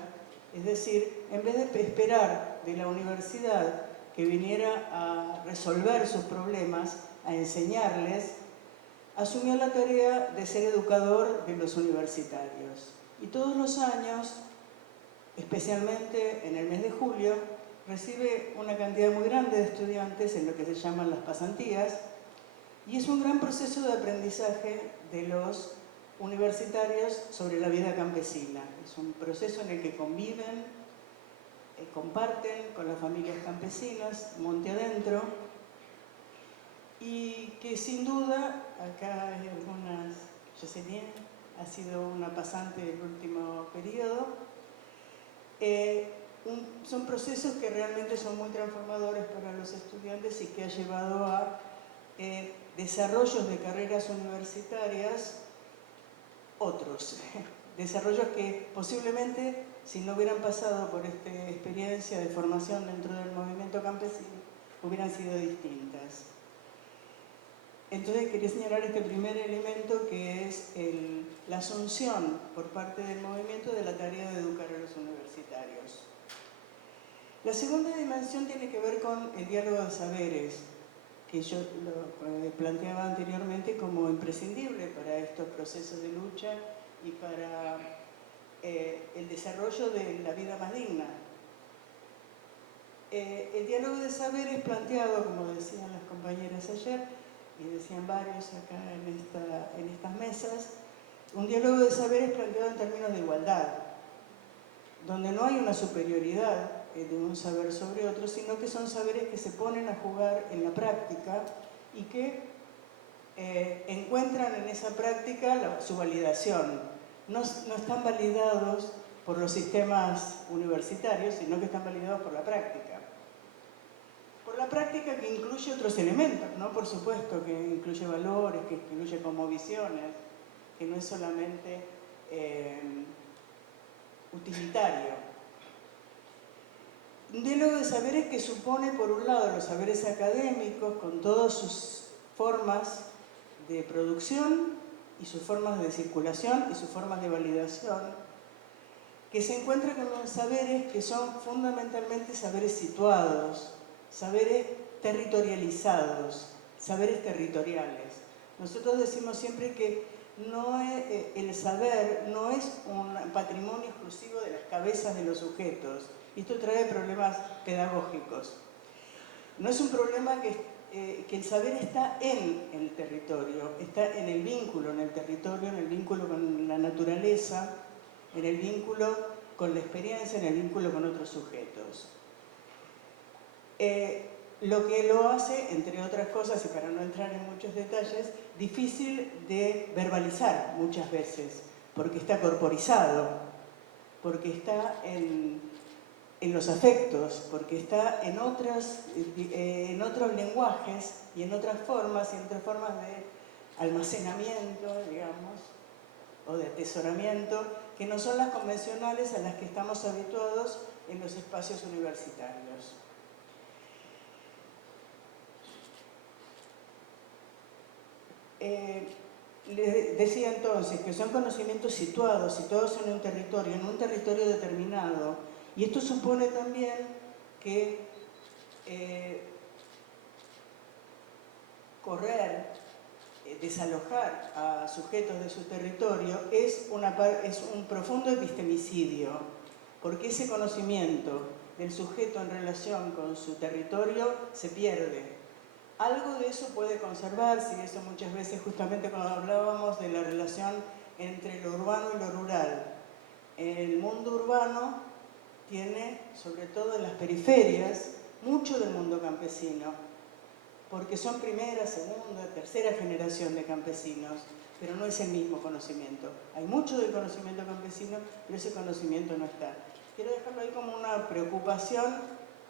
es decir, en vez de esperar de la universidad que viniera a resolver sus problemas, a enseñarles, asumió la tarea de ser educador de los universitarios. Y todos los años, especialmente en el mes de julio, recibe una cantidad muy grande de estudiantes en lo que se llaman las pasantías, y es un gran proceso de aprendizaje de los universitarios sobre la vida campesina. Es un proceso en el que conviven, comparten con las familias campesinas, monte adentro, y que sin duda, acá hay algunas, Jocelyn ha sido una pasante del último periodo, son procesos que realmente son muy transformadores para los estudiantes y que ha llevado a desarrollos de carreras universitarias, otros desarrollos que posiblemente, si no hubieran pasado por esta experiencia de formación dentro del movimiento campesino, hubieran sido distintas. Entonces quería señalar este primer elemento, que es la asunción por parte del movimiento de la tarea de educar a los universitarios. La segunda dimensión tiene que ver con el diálogo de saberes, que yo lo planteaba anteriormente como imprescindible para estos procesos de lucha y para el desarrollo de la vida más digna. El diálogo de saberes planteado, como decían las compañeras ayer, y decían varios acá en estas mesas, un diálogo de saberes planteado en términos de igualdad. donde no hay una superioridad de un saber sobre otro, sino que son saberes que se ponen a jugar en la práctica y que encuentran en esa práctica su validación. No están validados por los sistemas universitarios, sino que están validados por la práctica. Por la práctica que incluye otros elementos, ¿no? Por supuesto, que incluye valores, que incluye cosmovisiones, que no es solamente utilitario. Un diálogo de saberes que supone, por un lado, los saberes académicos, con todas sus formas de producción y sus formas de circulación y sus formas de validación, que se encuentra con los saberes que son fundamentalmente saberes situados, saberes territorializados, saberes territoriales. Nosotros decimos siempre que el saber no es un patrimonio exclusivo de las cabezas de los sujetos. Y esto trae problemas pedagógicos. No es un problema que el saber está en el territorio, está en el vínculo en el territorio, en el vínculo con la naturaleza, en el vínculo con la experiencia, en el vínculo con otros sujetos. Lo que lo hace, entre otras cosas, y para no entrar en muchos detalles, difícil de verbalizar muchas veces, porque está corporizado, porque está en los afectos, porque está en otros lenguajes y en otras formas de almacenamiento, digamos, o de atesoramiento, que no son las convencionales a las que estamos habituados en los espacios universitarios. Les decía entonces que son conocimientos situados en un territorio determinado, y esto supone también que desalojar a sujetos de su territorio es un profundo epistemicidio, porque ese conocimiento del sujeto en relación con su territorio se pierde. Algo de eso puede conservarse, y eso muchas veces, justamente cuando hablábamos de la relación entre lo urbano y lo rural. El mundo urbano tiene, sobre todo en las periferias, mucho del mundo campesino, porque son primera, segunda, tercera generación de campesinos, pero no es el mismo conocimiento. Hay mucho del conocimiento campesino, pero ese conocimiento no está. Quiero dejarlo ahí como una preocupación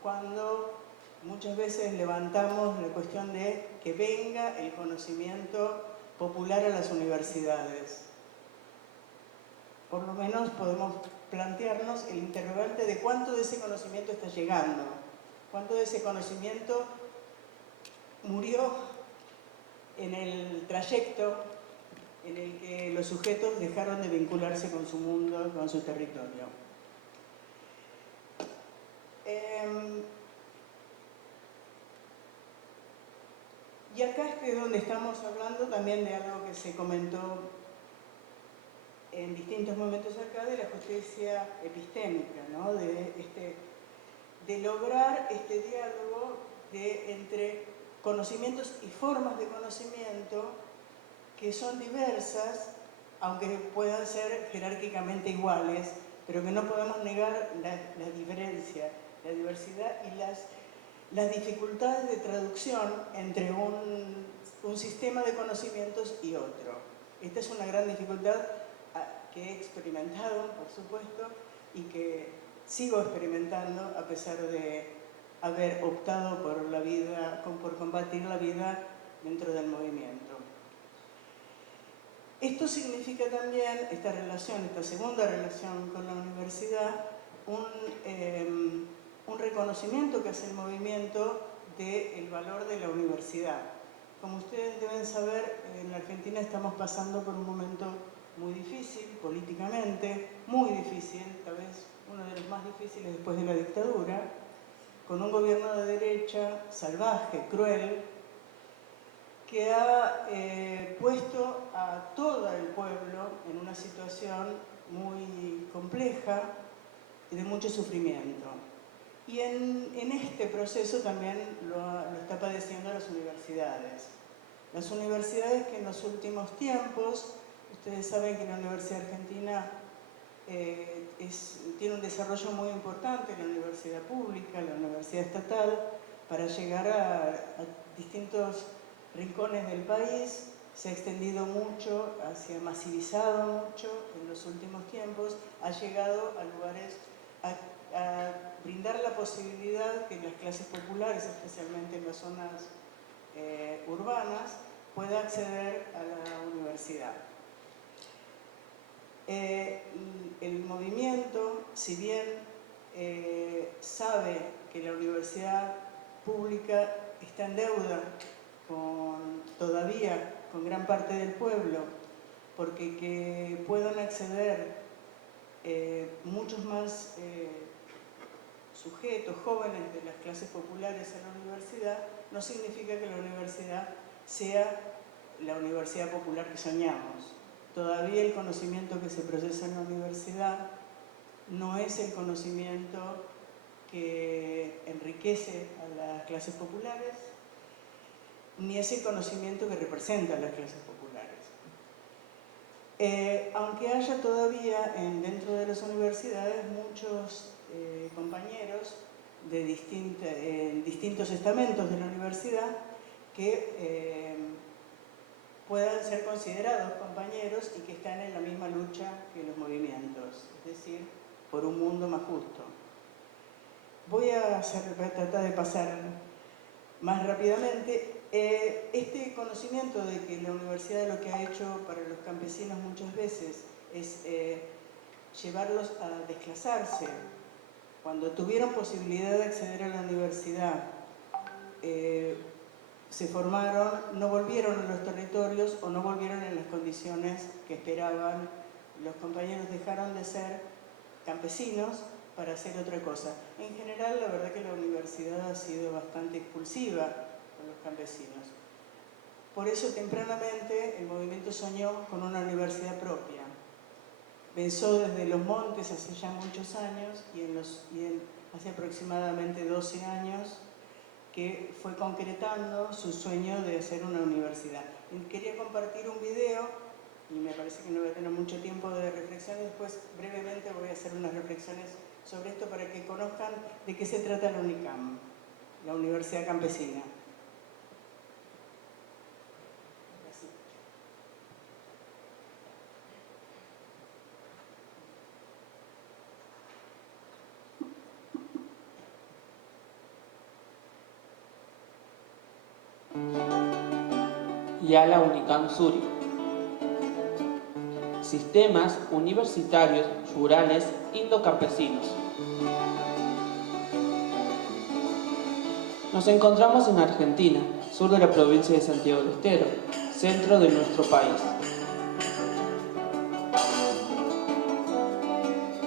cuando muchas veces levantamos la cuestión de que venga el conocimiento popular a las universidades. Por lo menos podemos plantearnos el interrogante de cuánto de ese conocimiento está llegando, cuánto de ese conocimiento murió en el trayecto en el que los sujetos dejaron de vincularse con su mundo, con su territorio. Y acá es donde estamos hablando también de algo que se comentó en distintos momentos acá, de la justicia epistémica, ¿no? de lograr este diálogo entre conocimientos y formas de conocimiento que son diversas, aunque puedan ser jerárquicamente iguales, pero que no podemos negar la diferencia, la diversidad y las dificultades de traducción entre un sistema de conocimientos y otro. Esta es una gran dificultad que he experimentado, por supuesto, y que sigo experimentando a pesar de haber optado por combatir la vida dentro del movimiento. Esto significa también, esta segunda relación con la universidad, un reconocimiento que hace el movimiento del valor de la universidad. Como ustedes deben saber, en la Argentina estamos pasando por un momento muy difícil, políticamente, muy difícil, tal vez uno de los más difíciles después de la dictadura, con un gobierno de derecha salvaje, cruel, que ha puesto a todo el pueblo en una situación muy compleja y de mucho sufrimiento. Y en este proceso también lo está padeciendo las universidades. Las universidades que en los últimos tiempos, ustedes saben que la Universidad Argentina tiene un desarrollo muy importante en la universidad pública, la universidad estatal, para llegar a distintos rincones del país. Se ha extendido mucho, se ha masivizado mucho en los últimos tiempos, ha llegado a lugares, a brindar la posibilidad que las clases populares, especialmente en las zonas urbanas, pueda acceder a la universidad. El movimiento, si bien sabe que la universidad pública está en deuda todavía con gran parte del pueblo, porque que puedan acceder muchos más sujetos, jóvenes de las clases populares a la universidad, no significa que la universidad sea la universidad popular que soñamos. Todavía el conocimiento que se procesa en la universidad no es el conocimiento que enriquece a las clases populares, ni es el conocimiento que representa a las clases populares. Aunque haya todavía dentro de las universidades muchos compañeros de distintos estamentos de la universidad que puedan ser considerados compañeros y que están en la misma lucha que los movimientos, es decir, por un mundo más justo. Voy a tratar de pasar más rápidamente. Este conocimiento de que la universidad lo que ha hecho para los campesinos muchas veces es llevarlos a desplazarse. Cuando tuvieron posibilidad de acceder a la universidad, se formaron, no volvieron a los territorios o no volvieron en las condiciones que esperaban. Los compañeros dejaron de ser campesinos para hacer otra cosa. En general, la verdad que la universidad ha sido bastante expulsiva con los campesinos. Por eso, tempranamente, el movimiento soñó con una universidad propia. Pensó desde los montes hace ya muchos años y hace aproximadamente 12 años que fue concretando su sueño de hacer una universidad. Y quería compartir un video, y me parece que no voy a tener mucho tiempo de reflexión, y después brevemente voy a hacer unas reflexiones sobre esto para que conozcan de qué se trata la UNICAM, la Universidad Campesina. Y a la UNICAM Suri. Sistemas universitarios rurales indocampesinos. Nos encontramos en Argentina, sur de la provincia de Santiago del Estero, centro de nuestro país.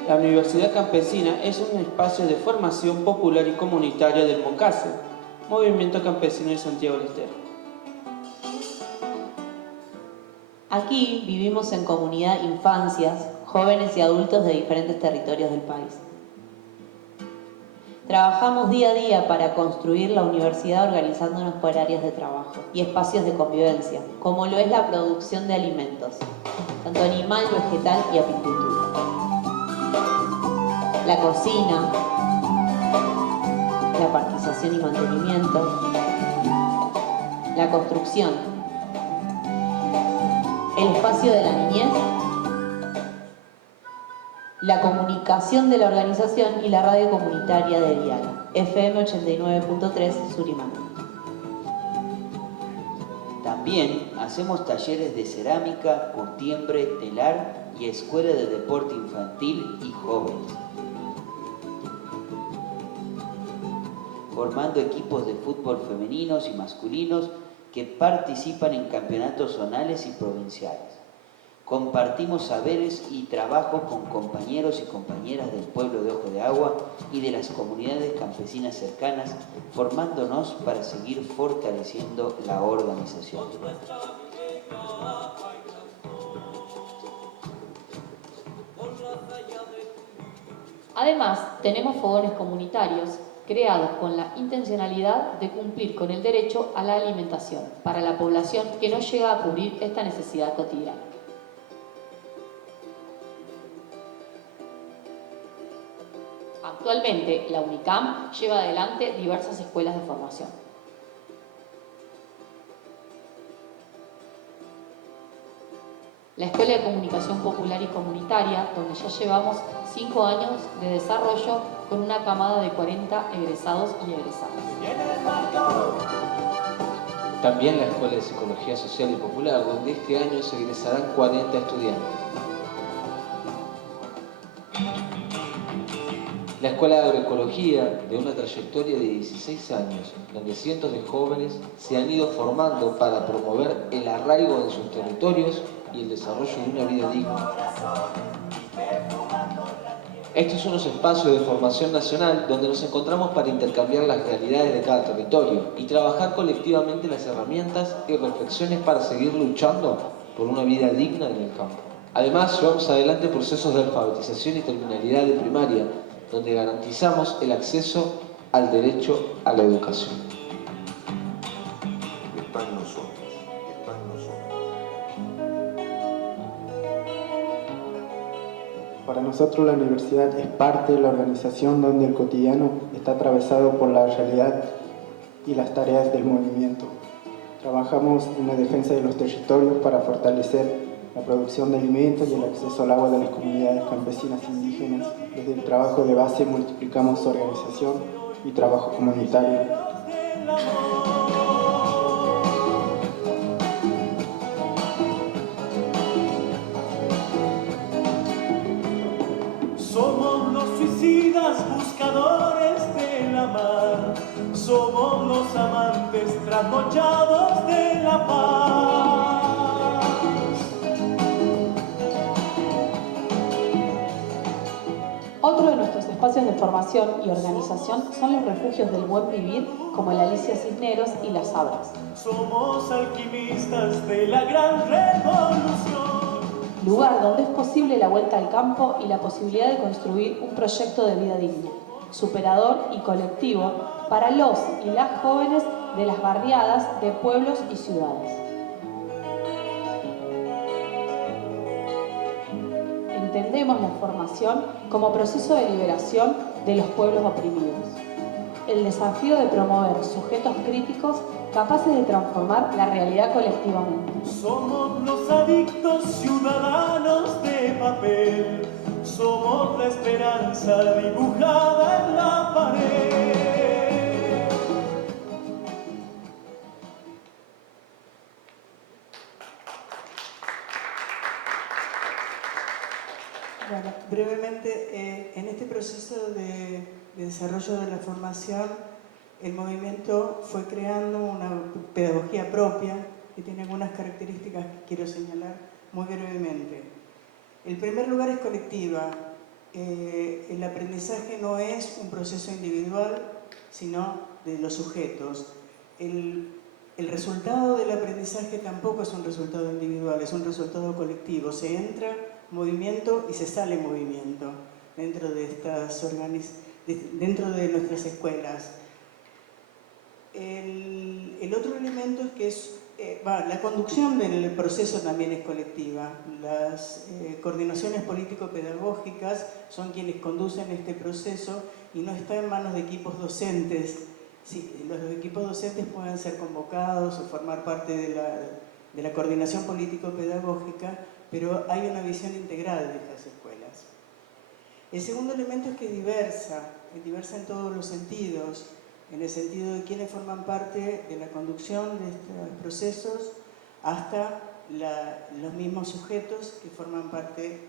La Universidad Campesina es un espacio de formación popular y comunitaria del MOCASE, Movimiento Campesino de Santiago del Estero. Aquí vivimos en comunidad infancias, jóvenes y adultos de diferentes territorios del país. Trabajamos día a día para construir la universidad organizándonos por áreas de trabajo y espacios de convivencia, como lo es la producción de alimentos, tanto animal, vegetal y apicultura. La cocina, la parquización y mantenimiento, la construcción, el espacio de la niñez, la comunicación de la organización y la radio comunitaria de Diala, FM 89.3 Surimán. También hacemos talleres de cerámica, curtiembre, telar y escuela de deporte infantil y jóvenes. Formando equipos de fútbol femeninos y masculinos que participan en campeonatos zonales y provinciales. Compartimos saberes y trabajo con compañeros y compañeras del pueblo de Ojo de Agua y de las comunidades campesinas cercanas, formándonos para seguir fortaleciendo la organización. Además, tenemos fogones comunitarios creados con la intencionalidad de cumplir con el derecho a la alimentación para la población que no llega a cubrir esta necesidad cotidiana. Actualmente, la UNICAM lleva adelante diversas escuelas de formación. La Escuela de Comunicación Popular y Comunitaria, donde ya llevamos 5 años de desarrollo con una camada de 40 egresados y egresadas. También la Escuela de Psicología Social y Popular, donde este año se egresarán 40 estudiantes. La Escuela de Agroecología, de una trayectoria de 16 años, donde cientos de jóvenes se han ido formando para promover el arraigo de sus territorios y el desarrollo de una vida digna. Estos son los espacios de formación nacional donde nos encontramos para intercambiar las realidades de cada territorio y trabajar colectivamente las herramientas y reflexiones para seguir luchando por una vida digna en el campo. Además, llevamos adelante procesos de alfabetización y terminalidad de primaria, donde garantizamos el acceso al derecho a la educación. Está en nosotros, está en nosotros. Para nosotros la universidad es parte de la organización donde el cotidiano está atravesado por la realidad y las tareas del movimiento. Trabajamos en la defensa de los territorios para fortalecer la producción de alimentos y el acceso al agua de las comunidades campesinas indígenas. Desde el trabajo de base multiplicamos organización y trabajo comunitario. Somos los suicidas buscadores de la mar, somos los amantes trasnochados de la paz. Otro de nuestros espacios de formación y organización son los refugios del buen vivir, como el Alicia Cisneros y las Sabras. Somos alquimistas de la gran revolución. Lugar donde es posible la vuelta al campo y la posibilidad de construir un proyecto de vida digna, superador y colectivo para los y las jóvenes de las barriadas de pueblos y ciudades. Entendemos la formación como proceso de liberación de los pueblos oprimidos. El desafío de promover sujetos críticos capaces de transformar la realidad colectivamente. Somos los adictos ciudadanos de papel, somos la esperanza dibujada en la pared. Bueno, brevemente, en este proceso de desarrollo de la formación, el movimiento fue creando una pedagogía propia que tiene algunas características que quiero señalar muy brevemente. El primer lugar es colectiva. El aprendizaje no es un proceso individual, sino de los sujetos. El resultado del aprendizaje tampoco es un resultado individual, es un resultado colectivo. Se entra movimiento y se sale movimiento dentro de dentro de nuestras escuelas. El otro elemento es que la conducción del proceso también es colectiva. Las coordinaciones político-pedagógicas son quienes conducen este proceso y no está en manos de equipos docentes. Sí, los equipos docentes pueden ser convocados o formar parte de la coordinación político-pedagógica, pero hay una visión integral de estas escuelas. El segundo elemento es que es diversa en todos los sentidos, en el sentido de quienes forman parte de la conducción de estos procesos hasta los mismos sujetos que forman parte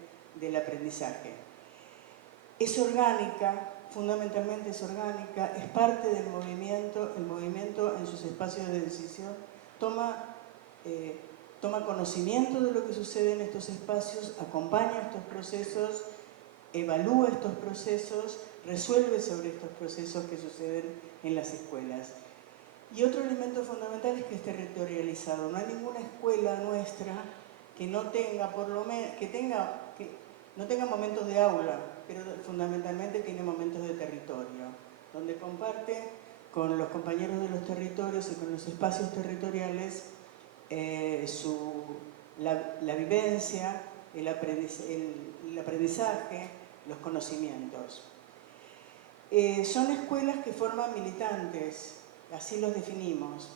del aprendizaje. Es orgánica, fundamentalmente es orgánica, es parte del movimiento, el movimiento en sus espacios de decisión toma conocimiento de lo que sucede en estos espacios, acompaña estos procesos, evalúa estos procesos, resuelve sobre estos procesos que suceden en las escuelas. Y otro elemento fundamental es que es territorializado. No hay ninguna escuela nuestra que no tenga, no tenga momentos de aula, pero fundamentalmente tiene momentos de territorio, donde comparte con los compañeros de los territorios y con los espacios territoriales la vivencia, el aprendizaje, los conocimientos. son escuelas que forman militantes, así los definimos,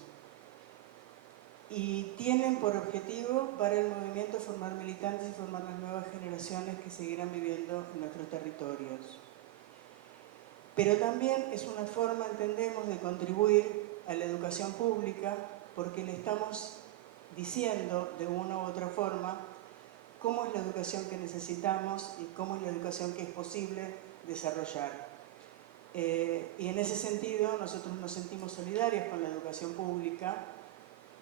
y tienen por objetivo para el movimiento formar militantes y formar las nuevas generaciones que seguirán viviendo en nuestros territorios. Pero también es una forma, entendemos, de contribuir a la educación pública, porque le estamos diciendo de una u otra forma cómo es la educación que necesitamos y cómo es la educación que es posible desarrollar. Y en ese sentido nosotros nos sentimos solidarios con la educación pública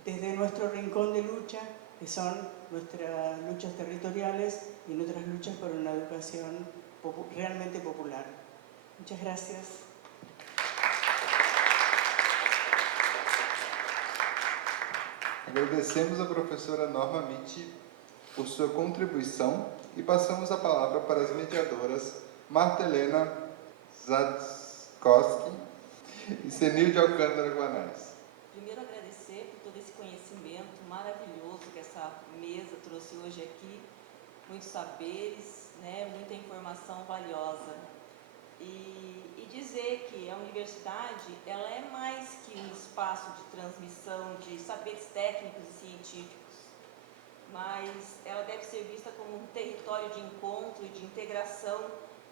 desde nuestro rincón de lucha, que son nuestras luchas territoriales y nuestras luchas por una educación realmente popular. Muchas gracias. Agradecemos a professora Norma Mitti por sua contribuição e passamos a palavra para as mediadoras Marta Helena Zatkowski e Senilde Alcântara Guanais. Primeiro, agradecer por todo esse conhecimento maravilhoso que essa mesa trouxe hoje aqui, muitos saberes, né, muita informação valiosa. E dizer que a universidade ela é mais que um espaço de transmissão de saberes técnicos e científicos, mas ela deve ser vista como um território de encontro e de integração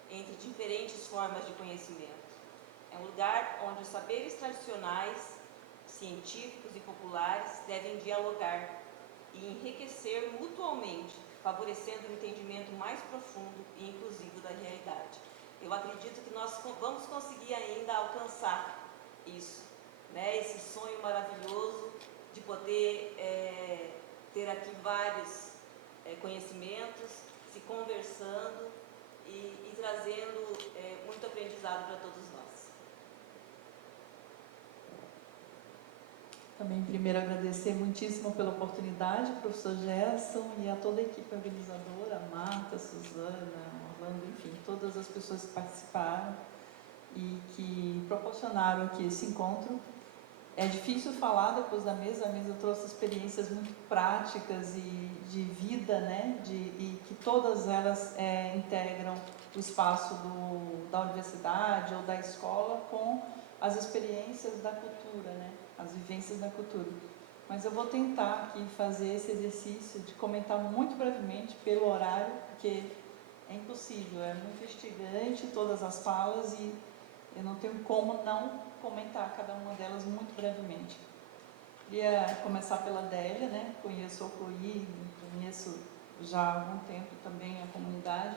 entre diferentes formas de conhecimento. É um lugar onde os saberes tradicionais, científicos e populares devem dialogar e enriquecer mutuamente, favorecendo um entendimento mais profundo e inclusivo da realidade. Eu acredito que nós vamos conseguir ainda alcançar isso, né? Esse sonho maravilhoso de poder ter aqui vários conhecimentos, se conversando e trazendo muito aprendizado para todos nós. Também, primeiro, agradecer muitíssimo pela oportunidade, professor Gerson e a toda a equipe organizadora, a Marta, a Suzana, Orlando, enfim, todas as pessoas que participaram e que proporcionaram aqui esse encontro. É difícil falar depois da mesa, a mesa trouxe experiências muito práticas e de vida, né? E que todas elas integram o espaço da universidade ou da escola com as experiências da cultura, né? As vivências da cultura. Mas eu vou tentar aqui fazer esse exercício de comentar muito brevemente pelo horário, porque é impossível, é muito instigante todas as falas e eu não tenho como não comentar cada uma delas muito brevemente. Queria começar pela Adélia, né? Conheço o COI, conheço já há algum tempo também a comunidade.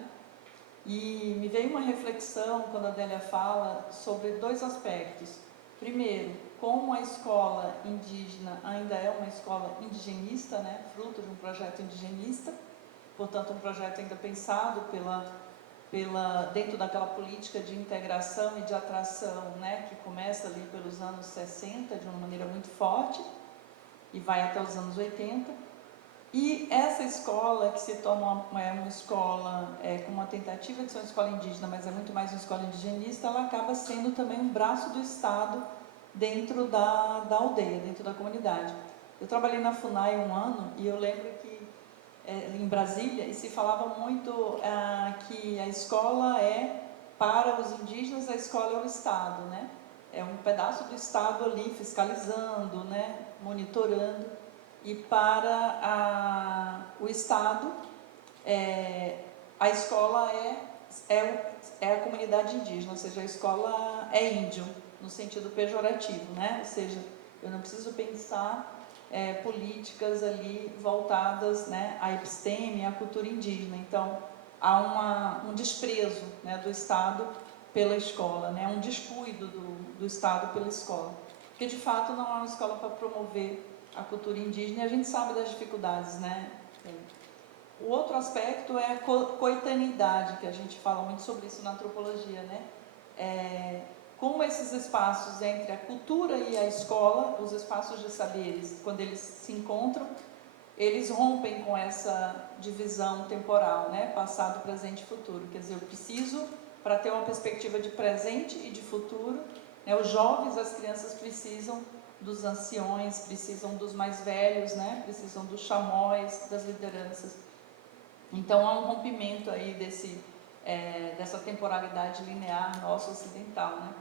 E me veio uma reflexão quando a Adélia fala sobre dois aspectos. Primeiro, como a escola indígena ainda é uma escola indigenista, né? Fruto de um projeto indigenista, portanto um projeto ainda pensado dentro daquela política de integração e de atração, né? Que começa ali pelos anos 60 de uma maneira muito forte e vai até os anos 80. E essa escola, que se torna uma escola com uma tentativa de ser uma escola indígena, mas é muito mais uma escola indigenista, ela acaba sendo também um braço do Estado dentro da aldeia, dentro da comunidade. Eu trabalhei na FUNAI um ano e eu lembro que em Brasília, e se falava muito que a escola para os indígenas, a escola é o Estado, né? É um pedaço do Estado ali fiscalizando, né? Monitorando. E para o Estado, a escola é a comunidade indígena, ou seja, a escola é índio, no sentido pejorativo, né? Ou seja, eu não preciso pensar políticas ali voltadas, né, à episteme, à cultura indígena. Então, há um desprezo, né, do Estado pela escola, né? Um descuido do Estado pela escola. Porque, de fato, não é uma escola para promover a cultura indígena, e a gente sabe das dificuldades, né? O outro aspecto é a coetaneidade, que a gente fala muito sobre isso na antropologia, né? Como esses espaços entre a cultura e a escola, os espaços de saberes, quando eles se encontram, eles rompem com essa divisão temporal, né? Passado, presente e futuro. Quer dizer, eu preciso, para ter uma perspectiva de presente e de futuro, né? Os jovens, as crianças precisam dos anciões, precisam dos mais velhos, né? Precisam dos chamóis, das lideranças. Então há um rompimento aí dessa temporalidade linear nossa ocidental, né?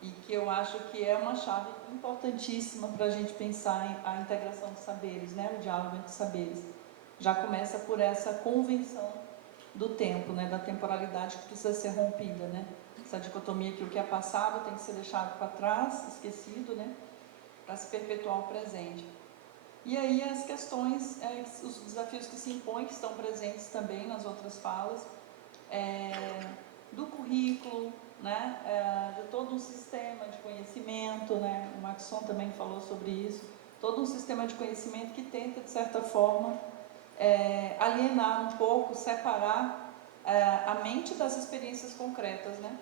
E que eu acho que é uma chave importantíssima para a gente pensar a integração de saberes, né? O diálogo entre saberes. Já começa por essa convenção do tempo, né? Da temporalidade que precisa ser rompida, né? Essa dicotomia que o que é passado tem que ser deixado para trás, esquecido, né? Para se perpetuar o presente. E aí as questões, os desafios que se impõem, que estão presentes também nas outras falas, do currículo, né, de todo um sistema de conhecimento, né, o Maxson também falou sobre isso, todo um sistema de conhecimento que tenta, de certa forma, alienar um pouco, separar a mente das experiências concretas, né?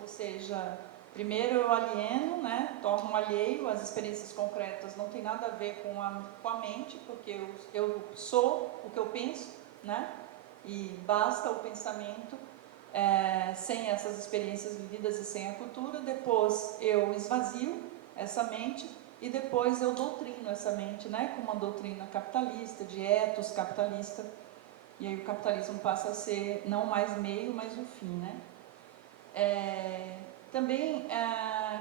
Ou seja, primeiro eu alieno, né, torno alheio, as experiências concretas não tem nada a ver com a mente, porque eu sou o que eu penso, né, e basta o pensamento, sem essas experiências vividas e sem a cultura. Depois eu esvazio essa mente e depois eu doutrino essa mente, né, com uma doutrina capitalista, de ethos capitalista, e aí o capitalismo passa a ser não mais meio, mas o fim, né. Também,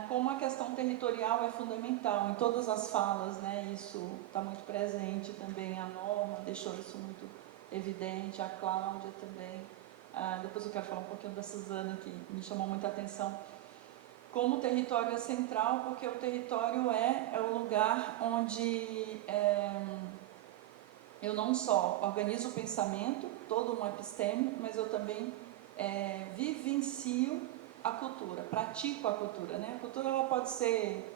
como a questão territorial é fundamental em todas as falas, né, isso está muito presente também, a Norma deixou isso muito evidente, a Cláudia também, depois eu quero falar um pouquinho da Suzana, que me chamou muita atenção, como o território é central, porque o território é o lugar onde eu não só organizo o pensamento, todo um episteme, mas eu também vivencio a cultura, pratico a cultura, né? A cultura ela pode ser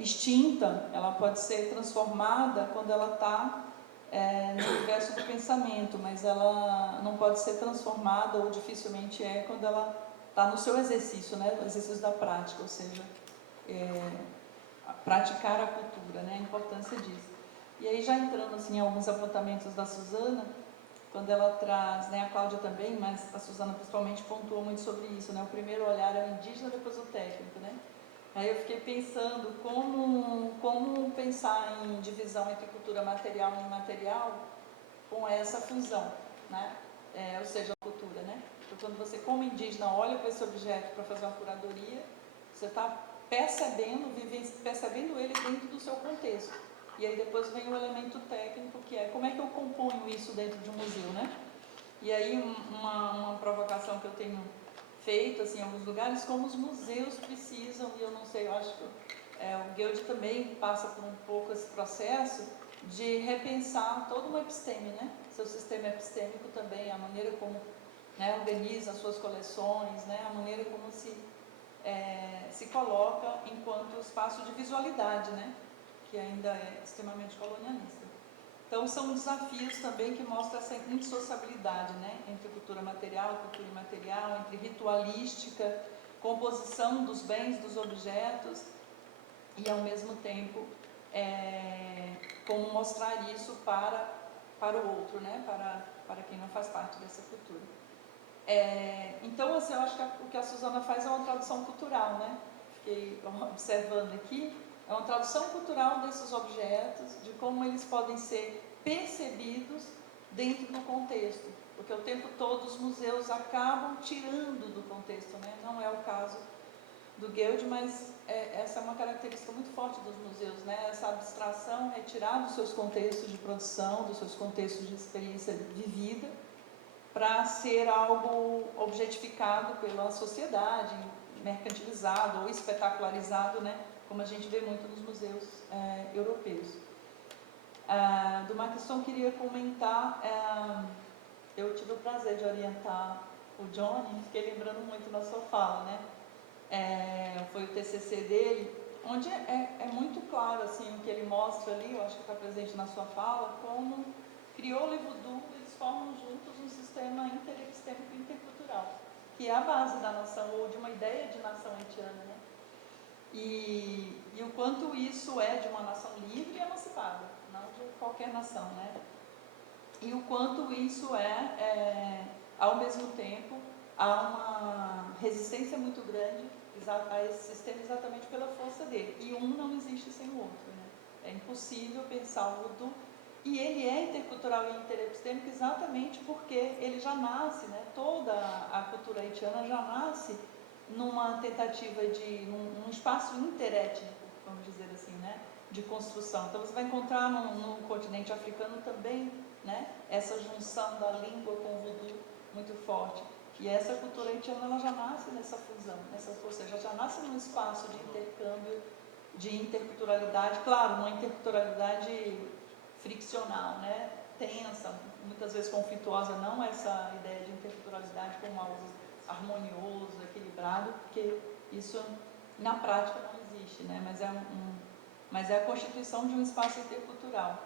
extinta, ela pode ser transformada quando ela está no universo do pensamento, mas ela não pode ser transformada, ou dificilmente quando ela está no seu exercício, né? O exercício da prática, ou seja, praticar a cultura, né? A importância disso. E aí, já entrando assim, em alguns apontamentos da Suzana, quando ela traz, né, a Cláudia também, mas a Suzana principalmente pontuou muito sobre isso, né? O primeiro olhar é o indígena, depois o técnico, né? Aí eu fiquei pensando como pensar em divisão entre cultura material e imaterial com essa fusão, né? Ou seja, a cultura, né? Porque quando você, como indígena, olha para esse objeto para fazer uma curadoria, você está percebendo ele dentro do seu contexto. E aí depois vem o elemento técnico, que é como é que eu componho isso dentro de um museu, né? E aí uma provocação que eu tenho feito assim, em alguns lugares, como os museus precisam, e eu não sei, eu acho que o Guild também passa por um pouco esse processo de repensar todo um episteme, né? Seu sistema epistêmico também, a maneira como, né, organiza as suas coleções, né? A maneira como se coloca enquanto espaço de visualidade, né? Que ainda é extremamente colonialista. Então, são desafios também que mostram essa indissociabilidade, né, entre cultura material e cultura imaterial, entre ritualística, composição dos bens, dos objetos, e, ao mesmo tempo, como mostrar isso para o outro, né, para quem não faz parte dessa cultura. Então, assim, eu acho que o que a Suzana faz é uma tradução cultural, né? Fiquei observando aqui. É uma tradução cultural desses objetos, de como eles podem ser percebidos dentro do contexto, porque o tempo todo os museus acabam tirando do contexto, né? Não é o caso do Guild, mas essa é uma característica muito forte dos museus, né? Essa abstração, retirar dos seus contextos de produção, dos seus contextos de experiência vivida, para ser algo objetificado pela sociedade, mercantilizado ou espetacularizado, né? Como a gente vê muito nos museus europeus. Do Maxson, queria comentar, eu tive o prazer de orientar o Johnny, fiquei lembrando muito na sua fala, né? Foi o TCC dele, onde é muito claro assim, o que ele mostra ali, eu acho que está presente na sua fala, como criou o Levudu, eles formam juntos um sistema interepistêmico e intercultural, que é a base da nação, ou de uma ideia de nação haitiana, né? E o quanto isso é de uma nação livre e emancipada, não de qualquer nação, né? E o quanto isso ao mesmo tempo, há uma resistência muito grande a esse sistema exatamente pela força dele. E um não existe sem o outro, né? É impossível pensar o Voodoo E ele é intercultural e interepistêmico exatamente porque ele já nasce, né, toda a cultura haitiana já nasce numa tentativa de, num espaço interétnico, vamos dizer assim, né, de construção. Então você vai encontrar no continente africano também, né, essa junção da língua com o voodoo muito forte. E essa cultura haitiana ela já nasce nessa fusão, ou seja, já nasce num espaço de intercâmbio, de interculturalidade, claro, uma interculturalidade friccional, né, tensa, muitas vezes conflituosa, não essa ideia de interculturalidade como algo harmonioso, equilibrado, porque isso na prática não existe, né, mas é a constituição de um espaço intercultural.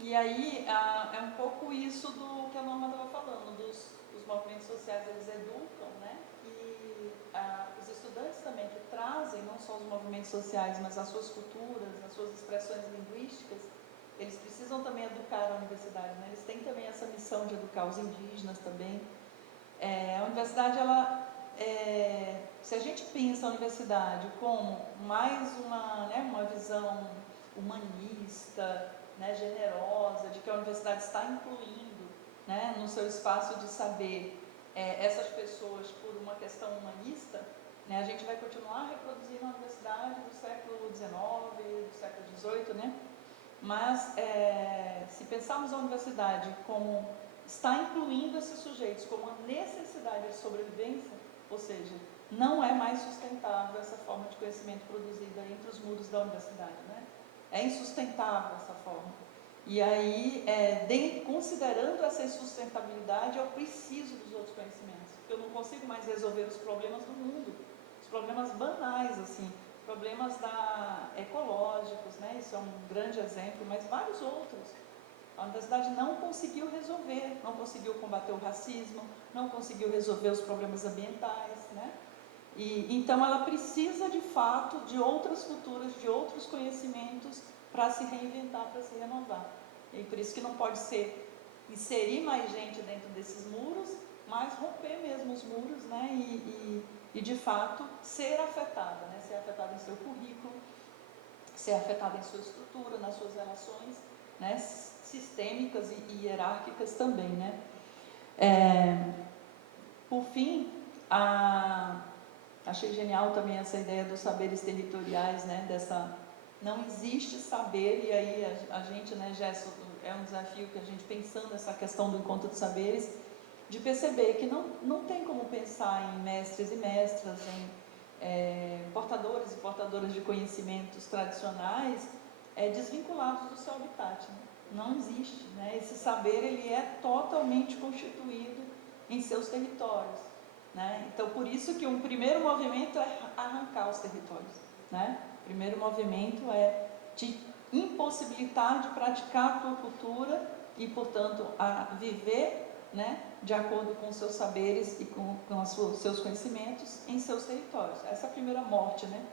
E aí é um pouco isso do que a Norma estava falando, os movimentos sociais, eles educam, né, e os estudantes também que trazem não só os movimentos sociais, mas as suas culturas, as suas expressões linguísticas, eles precisam também educar a universidade, né, eles têm também essa missão de educar os indígenas também. A universidade, se a gente pensa a universidade como mais uma visão humanista, né, generosa, de que a universidade está incluindo, né, no seu espaço de saber essas pessoas por uma questão humanista, né, a gente vai continuar reproduzindo a universidade do século XIX, do século XVIII, né? Mas se pensarmos a universidade como está incluindo esses sujeitos como uma necessidade de sobrevivência, ou seja, não é mais sustentável essa forma de conhecimento produzida entre os muros da universidade, né? É insustentável essa forma. E aí, considerando essa insustentabilidade, eu preciso dos outros conhecimentos, porque eu não consigo mais resolver os problemas do mundo, os problemas banais, assim, problemas ecológicos, né? Isso é um grande exemplo, mas vários outros. A universidade não conseguiu resolver, não conseguiu combater o racismo, não conseguiu resolver os problemas ambientais, né? Então ela precisa de fato de outras culturas, de outros conhecimentos para se reinventar, para se renovar. E por isso que não pode ser inserir mais gente dentro desses muros, mas romper mesmo os muros, né? E de fato ser afetada, né? Ser afetada em seu currículo, ser afetada em sua estrutura, nas suas relações, né? Sistêmicas e hierárquicas também, né? Por fim, achei genial também essa ideia dos saberes territoriais, né? Não existe saber, e aí a gente, né, Gesso, é um desafio que a gente, pensando nessa questão do encontro de saberes, de perceber que não tem como pensar em mestres e mestras, em portadores e portadoras de conhecimentos tradicionais desvinculados do seu habitat, né? Não existe, né? Esse saber ele é totalmente constituído em seus territórios, né? Então, por isso que um primeiro movimento é arrancar os territórios, né? O primeiro movimento é te impossibilitar de praticar a tua cultura e, portanto, a viver, né, de acordo com os seus saberes e com os seus conhecimentos em seus territórios. Essa é a primeira morte, né?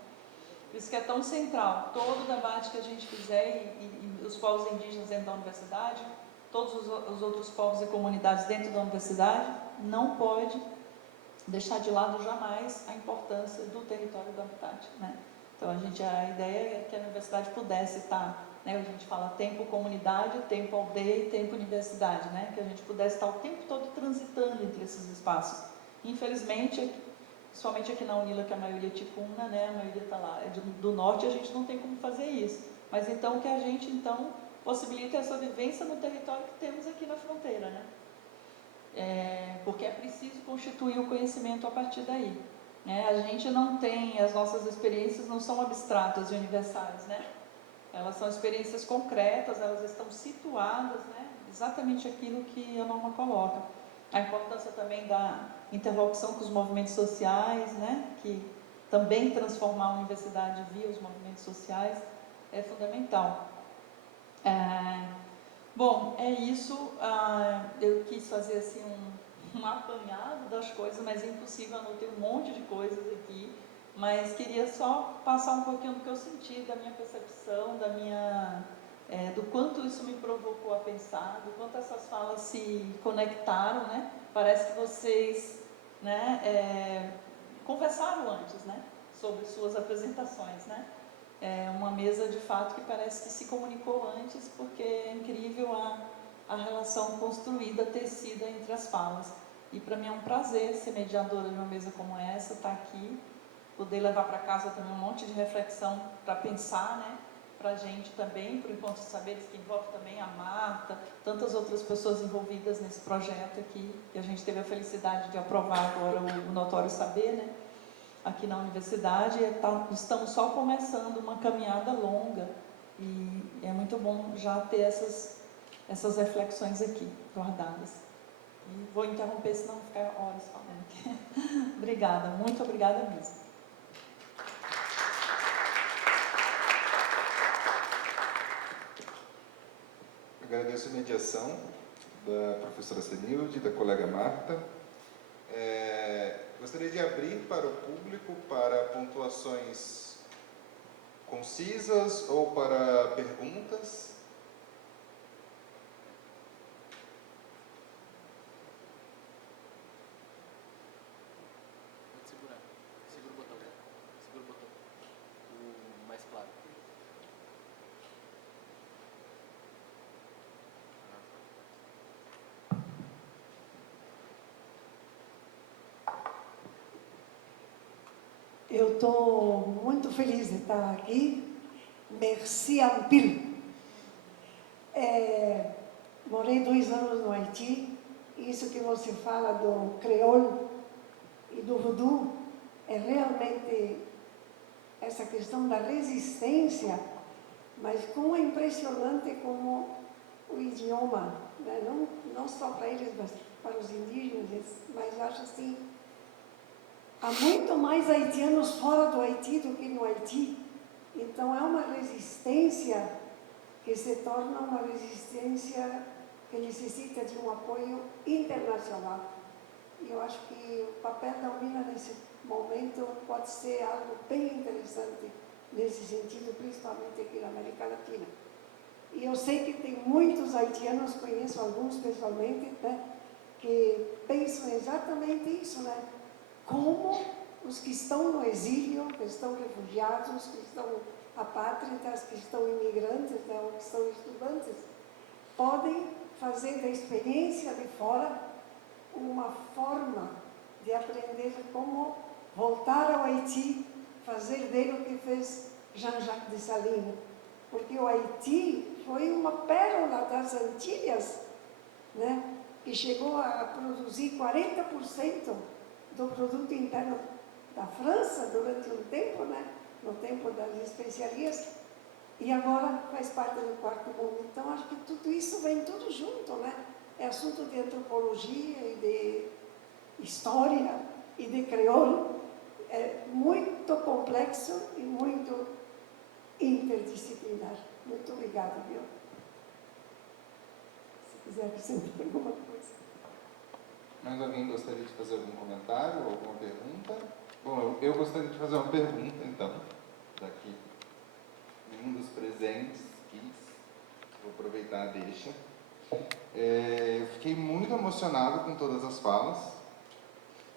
Por isso que é tão central, todo o debate que a gente fizer, e os povos indígenas dentro da universidade, todos os outros povos e comunidades dentro da universidade, não pode deixar de lado jamais a importância do território do habitat, né? Então a ideia é que a universidade pudesse estar, né, a gente fala tempo comunidade, tempo aldeia e tempo universidade, né? Que a gente pudesse estar o tempo todo transitando entre esses espaços. Infelizmente, somente aqui na Unila, que a maioria é ticuna, né, a maioria está lá, do norte, a gente não tem como fazer isso. Mas então que a gente possibilite essa vivência no território que temos aqui na fronteira, né? Porque é preciso constituir o conhecimento a partir daí, né? A gente não tem, as nossas experiências não são abstratas e universais, né? Elas são experiências concretas, elas estão situadas, né? Exatamente aquilo que a Norma coloca. A importância também da interlocução com os movimentos sociais, né? Que também transformar a universidade via os movimentos sociais é fundamental. Bom, é isso. Eu quis fazer assim um apanhado das coisas, mas é impossível, anotei um monte de coisas aqui, mas queria só passar um pouquinho do que eu senti, da minha percepção, do quanto isso me provocou a pensar, do quanto essas falas se conectaram, né? Parece que vocês, né, conversaram antes, né, sobre suas apresentações, né? é uma mesa de fato que parece que se comunicou antes, porque é incrível a relação construída, tecida entre as falas. E para mim é um prazer ser mediadora de uma mesa como essa, estar aqui, poder levar para casa também um monte de reflexão para pensar, né? Para a gente também, para o Encontro de Saberes, que envolve também a Marta, tantas outras pessoas envolvidas nesse projeto aqui, que a gente teve a felicidade de aprovar agora o Notório Saber, né? Aqui na universidade, estamos só começando uma caminhada longa e é muito bom já ter essas reflexões aqui guardadas. E vou interromper, senão vou ficar horas falando aqui. Obrigada, muito obrigada mesmo. Agradeço a mediação da professora Senilde, da colega Marta. Gostaria de abrir para o público para pontuações concisas ou para perguntas. Pode segurar. Segura o botão. Segura o botão. O mais claro. Eu estou muito feliz de estar aqui. Merci en pile. Morei 2 anos no Haiti. Isso que você fala do creole e do voodoo é realmente essa questão da resistência, mas como é impressionante como o idioma, né? não só para eles, mas para os indígenas, mas acho assim, há muito mais haitianos fora do Haiti do que no Haiti. Então, é uma resistência que se torna uma resistência que necessita de um apoio internacional. E eu acho que o papel da UNINA nesse momento pode ser algo bem interessante nesse sentido, principalmente aqui na América Latina. E eu sei que tem muitos haitianos, conheço alguns pessoalmente, né, que pensam exatamente isso, né? Como os que estão no exílio, que estão refugiados, que estão apátridas, que estão imigrantes, né, ou que estão estudantes, podem fazer da experiência de fora uma forma de aprender como voltar ao Haiti, fazer dele o que fez Jean-Jacques Dessalines. Porque o Haiti foi uma pérola das Antilhas, né, que chegou a produzir 40% do produto interno da França durante um tempo, né, no tempo das especiarias, e agora faz parte do Quarto Mundo. Então, acho que tudo isso vem tudo junto, né? É assunto de antropologia e de história e de creole. É muito complexo e muito interdisciplinar. Muito obrigada, viu? Se quiser acrescentar alguma coisa. Mais alguém gostaria de fazer algum comentário ou alguma pergunta? Bom, eu gostaria de fazer uma pergunta, então, daqui. Nenhum dos presentes quis. Vou aproveitar a deixa. Eu fiquei muito emocionado com todas as falas.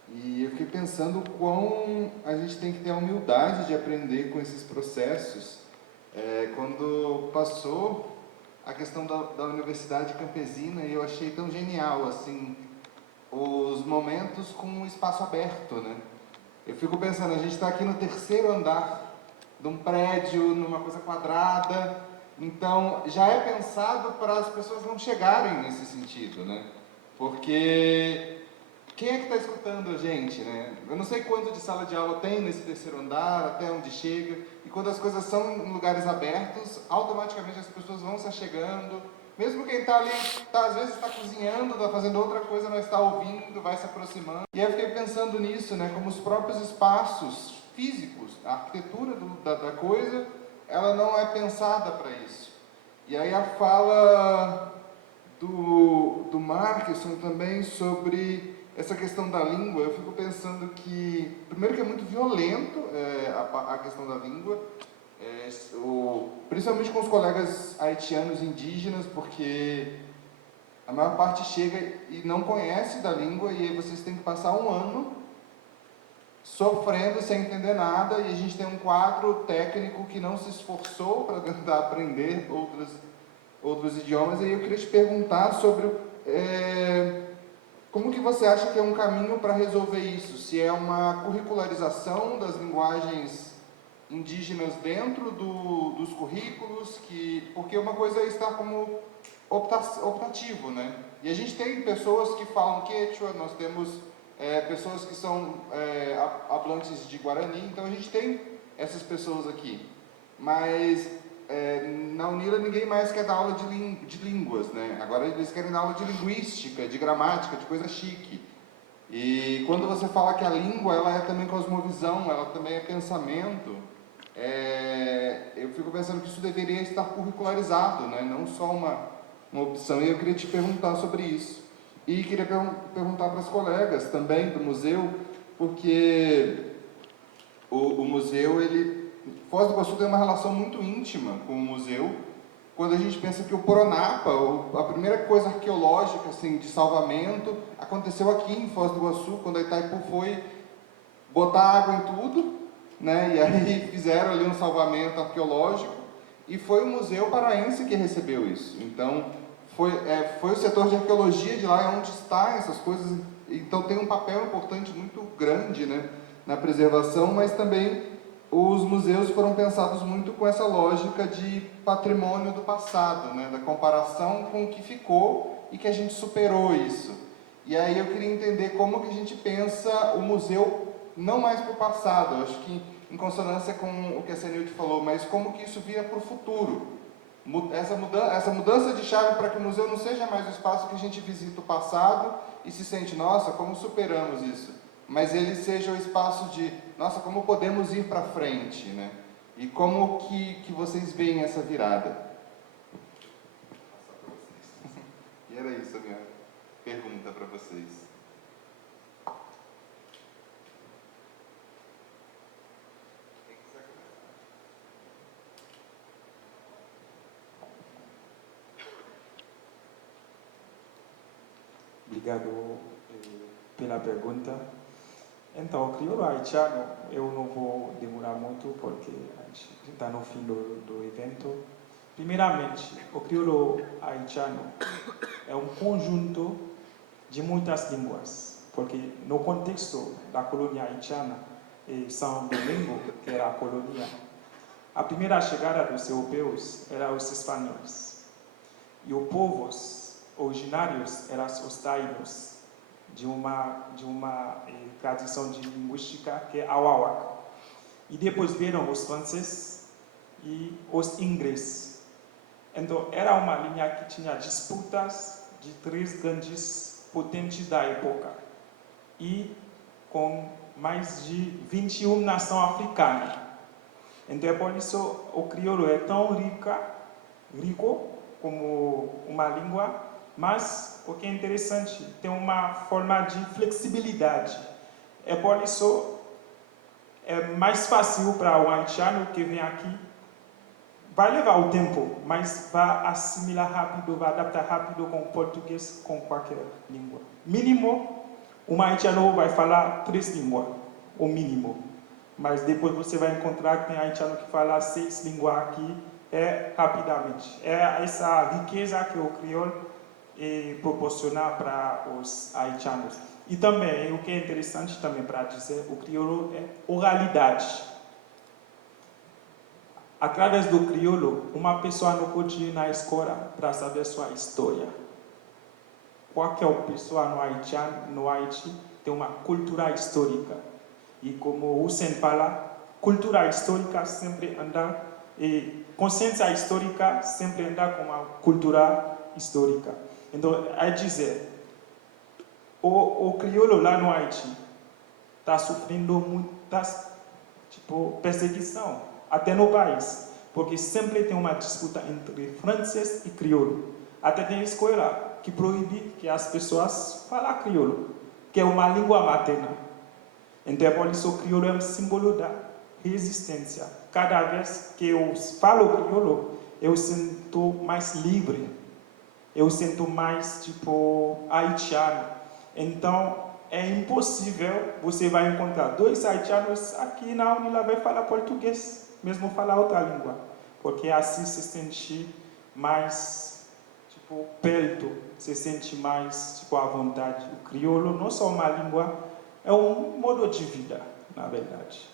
E eu fiquei pensando o quão a gente tem que ter a humildade de aprender com esses processos. Quando passou a questão da Universidade Campesina, eu achei tão genial, assim, os momentos com um espaço aberto, né? Eu fico pensando, a gente está aqui no 3º andar de um prédio, numa coisa quadrada, então já é pensado para as pessoas não chegarem nesse sentido, né? Porque quem é que está escutando a gente, né? Eu não sei quanto de sala de aula tem nesse 3º andar, até onde chega, e quando as coisas são em lugares abertos, automaticamente as pessoas vão se achegando. Mesmo quem está ali, às vezes está cozinhando, está fazendo outra coisa, não está ouvindo, vai se aproximando. E aí eu fiquei pensando nisso, né? Como os próprios espaços físicos, a arquitetura da coisa, ela não é pensada para isso. E aí a fala do Marqueson também sobre essa questão da língua, eu fico pensando que, primeiro que é muito violento a questão da língua, principalmente com os colegas haitianos indígenas, porque a maior parte chega e não conhece da língua, e aí vocês têm que passar um ano sofrendo sem entender nada, e a gente tem um quadro técnico que não se esforçou para tentar aprender outros idiomas. E eu queria te perguntar sobre como que você acha que é um caminho para resolver isso? Se é uma curricularização das linguagens indígenas dentro dos currículos, porque uma coisa é estar como optativo, né? E a gente tem pessoas que falam quechua, nós temos pessoas que são hablantes de Guarani, então a gente tem essas pessoas aqui. Mas na Unila ninguém mais quer dar aula de línguas, né? Agora eles querem dar aula de linguística, de gramática, de coisa chique. E quando você fala que a língua ela é também cosmovisão, ela também é pensamento, eu fico pensando que isso deveria estar curricularizado, né? Não só uma opção. E eu queria te perguntar sobre isso. E queria perguntar para as colegas também do museu, porque o museu, Foz do Iguaçu tem uma relação muito íntima com o museu. Quando a gente pensa que o Poronapa, a primeira coisa arqueológica assim, de salvamento, aconteceu aqui em Foz do Iguaçu, quando a Itaipu foi botar água em tudo, né? E aí fizeram ali um salvamento arqueológico, e foi o Museu Paraense que recebeu isso. Então, foi o setor de arqueologia de lá onde está essas coisas, então tem um papel importante muito grande, né, na preservação, mas também os museus foram pensados muito com essa lógica de patrimônio do passado, né, da comparação com o que ficou e que a gente superou isso. E aí eu queria entender como que a gente pensa o museu não mais para o passado, eu acho que em consonância com o que a Senilde falou, mas como que isso vira para o futuro. Essa mudança de chave para que o museu não seja mais o espaço que a gente visita o passado e se sente, nossa, como superamos isso, mas ele seja o espaço de, nossa, como podemos ir para frente, né? E como que vocês veem essa virada? E era isso a minha pergunta para vocês. Obrigado pela pergunta. Então, o crioulo haitiano, eu não vou demorar muito porque a gente está no fim do evento. Primeiramente, o crioulo haitiano é um conjunto de muitas línguas, porque no contexto da colônia haitiana, São Domingo, que era a colônia, a primeira chegada dos europeus eram os espanhóis. E os povos originários eram os taínos, de uma tradição de linguística que é Awawak. E depois vieram os franceses e os ingleses. Então, era uma linha que tinha disputas de três grandes potentes da época. E com mais de 21 nações africanas. Então, por isso, o crioulo é tão rico como uma língua, mas o que é interessante, tem uma forma de flexibilidade. É por isso é mais fácil para o haitiano que vem aqui. Vai levar o tempo, mas vai assimilar rápido, vai adaptar rápido com o português, com qualquer língua. Mínimo, um haitiano vai falar 3 línguas, o mínimo. Mas depois você vai encontrar que tem haitiano que fala 6 línguas aqui, rapidamente. É essa riqueza que o crioulo proporciona para os haitianos. E também, o que é interessante também para dizer, o crioulo é oralidade. Através do crioulo, uma pessoa não pode ir na escola para saber sua história. Qualquer pessoa no Haiti tem uma cultura histórica. E como o Hussein fala, cultura histórica sempre anda, e consciência histórica sempre anda com a cultura histórica. Então, é dizer, o crioulo lá no Haiti está sofrendo muitas perseguição, até no país, porque sempre tem uma disputa entre francês e crioulo. Até tem escola que proíbe que as pessoas falem crioulo, que é uma língua materna. Então, por isso, o crioulo é um símbolo da resistência. Cada vez que eu falo crioulo, eu sinto mais livre. Eu sinto mais, haitiano. Então, é impossível você vai encontrar 2 haitianos aqui na Unila vai falar português, mesmo falar outra língua, porque assim se sente mais perto, se sente mais à vontade. O crioulo não só uma língua, é um modo de vida, na verdade.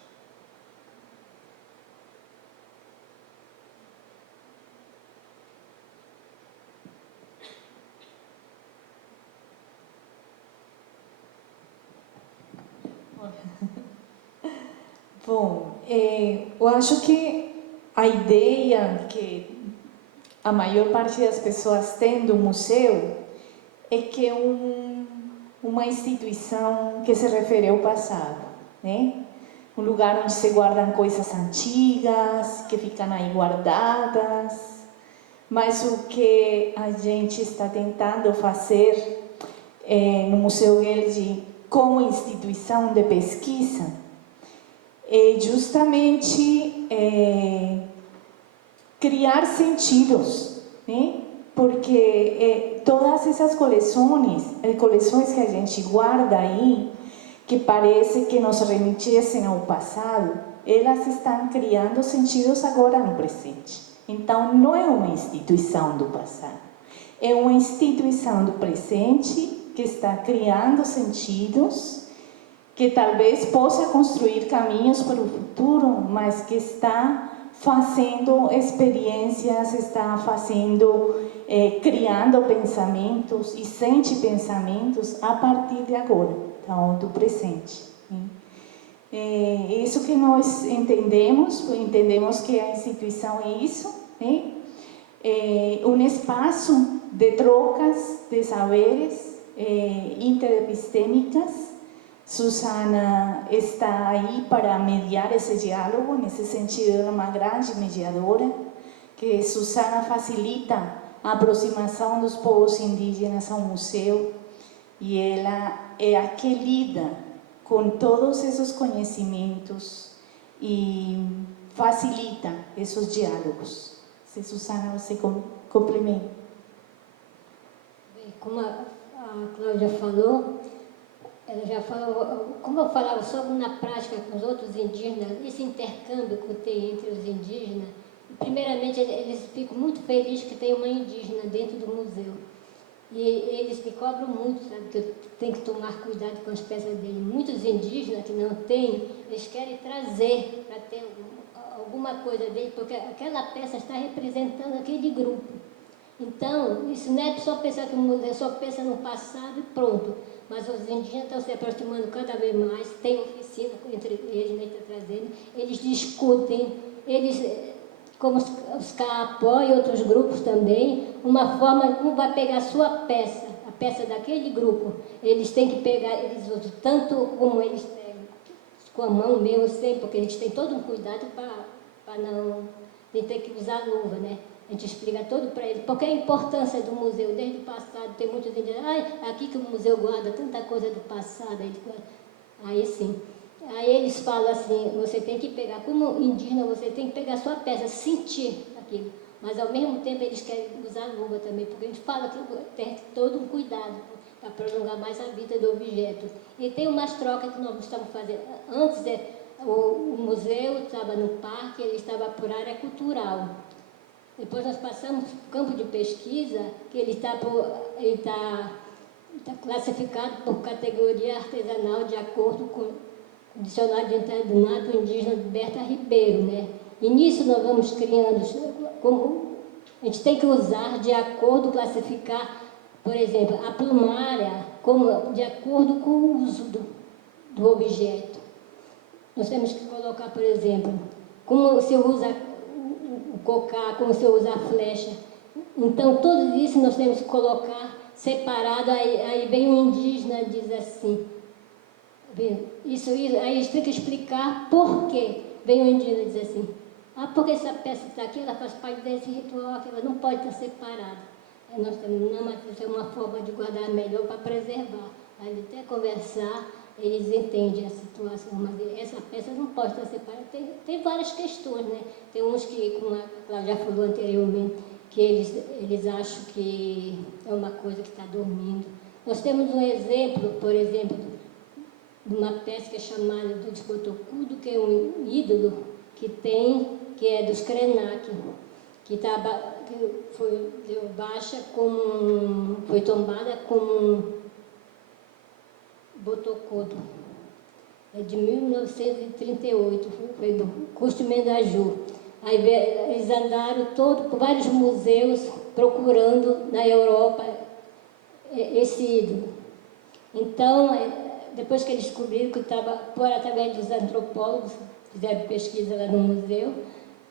Bom, eu acho que a ideia que a maior parte das pessoas tem do museu é que é uma instituição que se refere ao passado, né? Um lugar onde se guardam coisas antigas, que ficam aí guardadas, mas o que a gente está tentando fazer no Museu Gheldi como instituição de pesquisa é justamente criar sentidos, né? Porque todas essas coleções que a gente guarda aí, que parece que nos remetessem ao passado, elas estão criando sentidos agora no presente. Então, não é uma instituição do passado, é uma instituição do presente que está criando sentidos, que talvez possa construir caminhos para o futuro, mas que está fazendo experiências, está criando pensamentos e sente pensamentos a partir de agora, então, do presente. É isso que nós entendemos que a instituição é isso, né? É um espaço de trocas de saberes interepistêmicas. Susana está aí para mediar esse diálogo, nesse sentido, ela é uma grande mediadora, que Susana facilita a aproximação dos povos indígenas ao museu, e ela é a que lida com todos esses conhecimentos e facilita esses diálogos. Se Susana, você complementa. Bem, como a Cláudia falou, ela já falou, como eu falava sobre na prática com os outros indígenas, esse intercâmbio que tem entre os indígenas, primeiramente eles ficam muito felizes que tem uma indígena dentro do museu. E eles me cobram muito, sabe, que eu tenho que tomar cuidado com as peças dele. Muitos indígenas que não têm, eles querem trazer para ter alguma coisa dele, porque aquela peça está representando aquele grupo. Então, isso não é só pensar que o museu só pensa no passado e pronto. Mas os indígenas estão se aproximando cada vez mais, tem oficina entre eles, né, está trazendo, eles discutem, eles, como os CAAPO e outros grupos também, uma forma, um vai pegar a sua peça, a peça daquele grupo, eles têm que pegar, eles usam tanto como eles pegam, com a mão mesmo, sempre, porque eles têm todo um cuidado para não ter que usar luva, né? A gente explica tudo para eles, porque a importância do museu, desde o passado, tem muitos indígenas, aqui que o museu guarda tanta coisa do passado, aí sim. Aí eles falam assim, você tem que pegar, como indígena, você tem que pegar a sua peça, sentir aquilo, mas ao mesmo tempo eles querem usar luva também, porque a gente fala que tem todo um cuidado para prolongar mais a vida do objeto. E tem umas trocas que nós estamos fazendo, antes o museu estava no parque, ele estava por área cultural. Depois nós passamos para o campo de pesquisa, que ele está classificado por categoria artesanal de acordo com o dicionário de internato indígena de Berta Ribeiro, né? E nisso nós vamos criando, como a gente tem que usar de acordo, classificar, por exemplo, a plumária de acordo com o uso do objeto. Nós temos que colocar, por exemplo, como se usa o cocá, como se usa a flecha. Então, tudo isso nós temos que colocar separado. Aí vem o indígena e diz assim, isso, aí a gente tem que explicar por quê. Vem o indígena e diz assim, porque essa peça está aqui, ela faz parte desse ritual, ela não pode estar separada. Aí nós temos, não, mas isso é uma forma de guardar melhor para preservar. Aí até conversar, eles entendem a situação, mas essa peça não pode estar separada. Tem várias questões, né? Tem uns que, como a Cláudia já falou anteriormente, que eles acham que é uma coisa que está dormindo. Nós temos um exemplo, por exemplo, de uma peça que é chamada do Botocudo, que é um ídolo que é dos Krenak, que deu baixa foi tombada como um Botocudo. É de 1938, foi do Custo Mendaju. Aí eles andaram por vários museus procurando na Europa esse ídolo. Então, depois que eles descobriram que estava por através dos antropólogos, fizeram pesquisa lá no museu,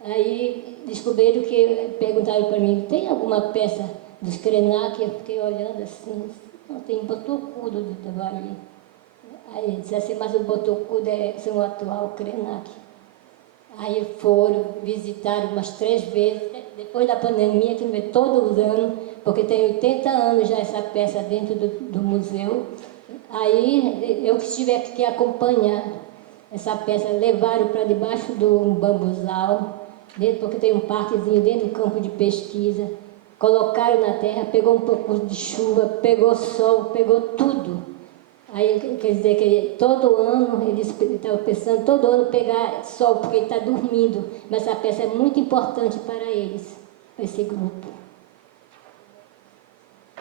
aí descobriram que perguntaram para mim, tem alguma peça dos Krenak? Eu fiquei olhando assim, não, tem Botocudo do Bahia. Aí ele disse assim, mas o Botocudo é o atual Krenak. Aí foram, visitaram umas 3 vezes, depois da pandemia, que veio todos os anos, porque tem 80 anos já essa peça dentro do museu. Aí eu que tive que acompanhar essa peça, levaram para debaixo do bambuzal, porque tem um parquezinho dentro do campo de pesquisa, colocaram na terra, pegou um pouco de chuva, pegou sol, pegou tudo. Aí quer dizer que todo ano, eles estavam pensando, todo ano pegar sol, porque ele está dormindo, mas essa peça é muito importante para eles, para esse grupo.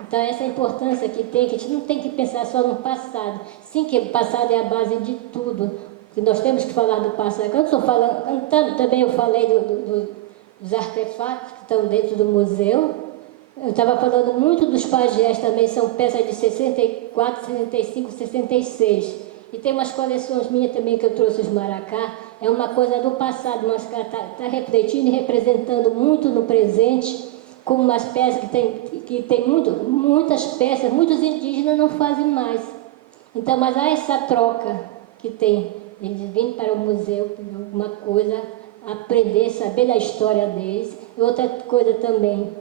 Então, essa importância que tem, que a gente não tem que pensar só no passado. Sim, que o passado é a base de tudo. Que nós temos que falar do passado. Quando estou falando, cantando também, eu falei dos artefatos que estão dentro do museu. Eu estava falando muito dos pajés também, são peças de 64, 65, 66. E tem umas coleções minhas também que eu trouxe os maracá. É uma coisa do passado, mas que está refletindo e representando muito no presente, como umas peças que tem muitas peças, muitos indígenas não fazem mais. Então, mas há essa troca que tem, eles vêm para o museu, alguma coisa, aprender, saber da história deles. E outra coisa também,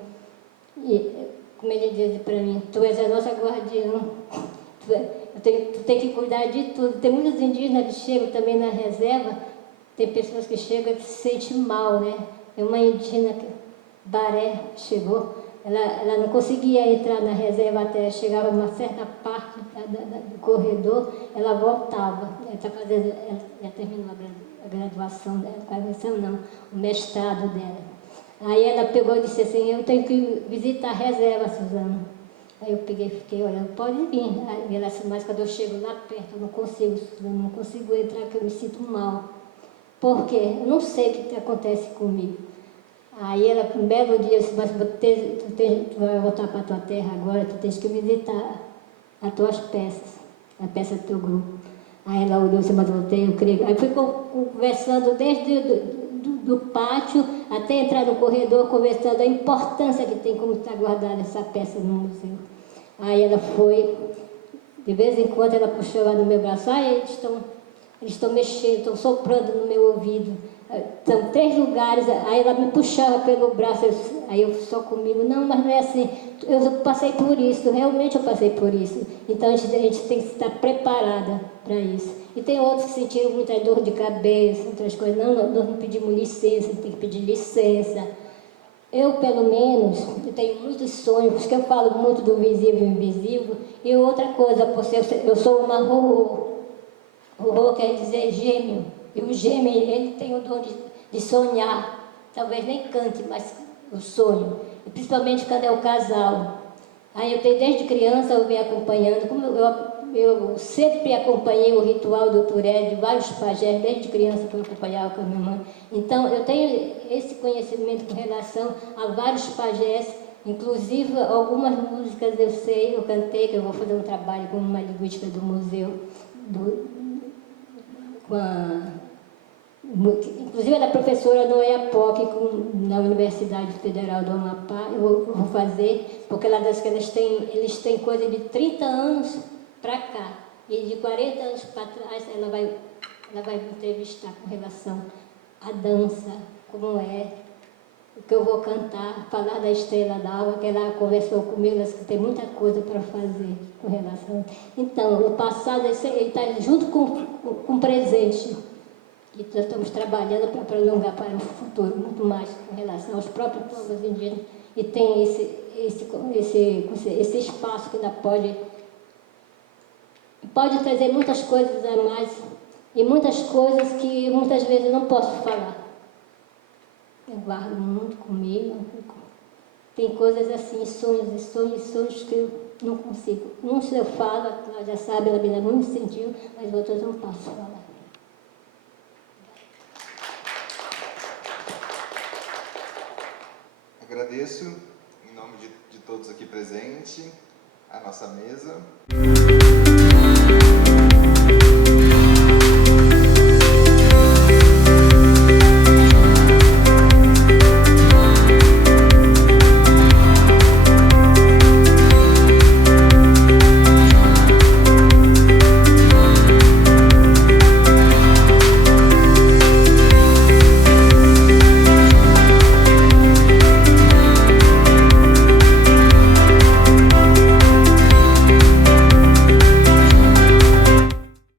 como ele diz para mim, tu és a nossa guardiã, tu tem que cuidar de tudo. Tem muitos indígenas que chegam também na reserva, tem pessoas que chegam e se sentem mal, né? Tem uma indígena Baré chegou, ela não conseguia entrar na reserva até chegava a uma certa parte do corredor, ela voltava. Ela terminou a graduação dela, a graduação não, o mestrado dela. Aí ela pegou e disse assim, eu tenho que visitar a reserva, Suzana. Aí eu peguei e fiquei olhando, pode vir. Aí ela disse, mas quando eu chego lá perto, eu não consigo, Suzana, não consigo entrar, porque eu me sinto mal. Por quê? Eu não sei o que acontece comigo. Aí ela, um belo dia, disse, mas tu vai voltar para a tua terra agora, tu tens que visitar as tuas peças, a peça do teu grupo. Aí ela olhou e disse, mas eu creio. Aí fui conversando desde do pátio até entrar no corredor, conversando a importância que tem como está guardada essa peça no museu. Aí ela foi, de vez em quando ela puxou lá no meu braço, eles estão mexendo, estão soprando no meu ouvido. São 3 lugares, aí ela me puxava pelo braço, aí eu só comigo, não, mas não é assim, eu passei por isso, realmente eu passei por isso. Então a gente tem que estar preparada para isso. E tem outros que sentiram muita dor de cabeça, outras coisas, nós não pedimos licença, tem que pedir licença. Eu, pelo menos, eu tenho muitos sonhos, porque eu falo muito do visível e invisível, e outra coisa, eu sou uma rorô. Rorô quer dizer gêmeo. E o gêmeo, ele tem o dom de sonhar, talvez nem cante, mas o sonho, e principalmente quando é o casal. Aí eu tenho desde criança, eu venho acompanhando, como eu sempre acompanhei o ritual do Turé, de vários pajés, desde criança que eu acompanhava com a minha mãe. Então eu tenho esse conhecimento com relação a vários pajés, inclusive algumas músicas eu sei, eu cantei, que eu vou fazer um trabalho com uma linguística do museu, inclusive ela é professora no EAPOC na Universidade Federal do Amapá. Eu vou fazer, porque ela diz que eles têm coisa de 30 anos para cá, e de 40 anos para trás ela vai me entrevistar com relação à dança, como é, o que eu vou cantar, falar da Estrela d'Alva, que ela conversou comigo, ela disse que tem muita coisa para fazer com relação. Então, o passado, ele está junto com o presente. E nós estamos trabalhando para prolongar para o futuro, muito mais com relação aos próprios povos indígenas. E tem esse espaço que ainda pode pode trazer muitas coisas a mais e muitas coisas que muitas vezes eu não posso falar. Eu guardo muito comigo. Tem coisas assim, sonhos que eu não consigo. Uns eu falo, ela já sabe, ela me dá muito sentido, mas outros eu não posso falar. Agradeço, em nome de todos aqui presentes, a nossa mesa.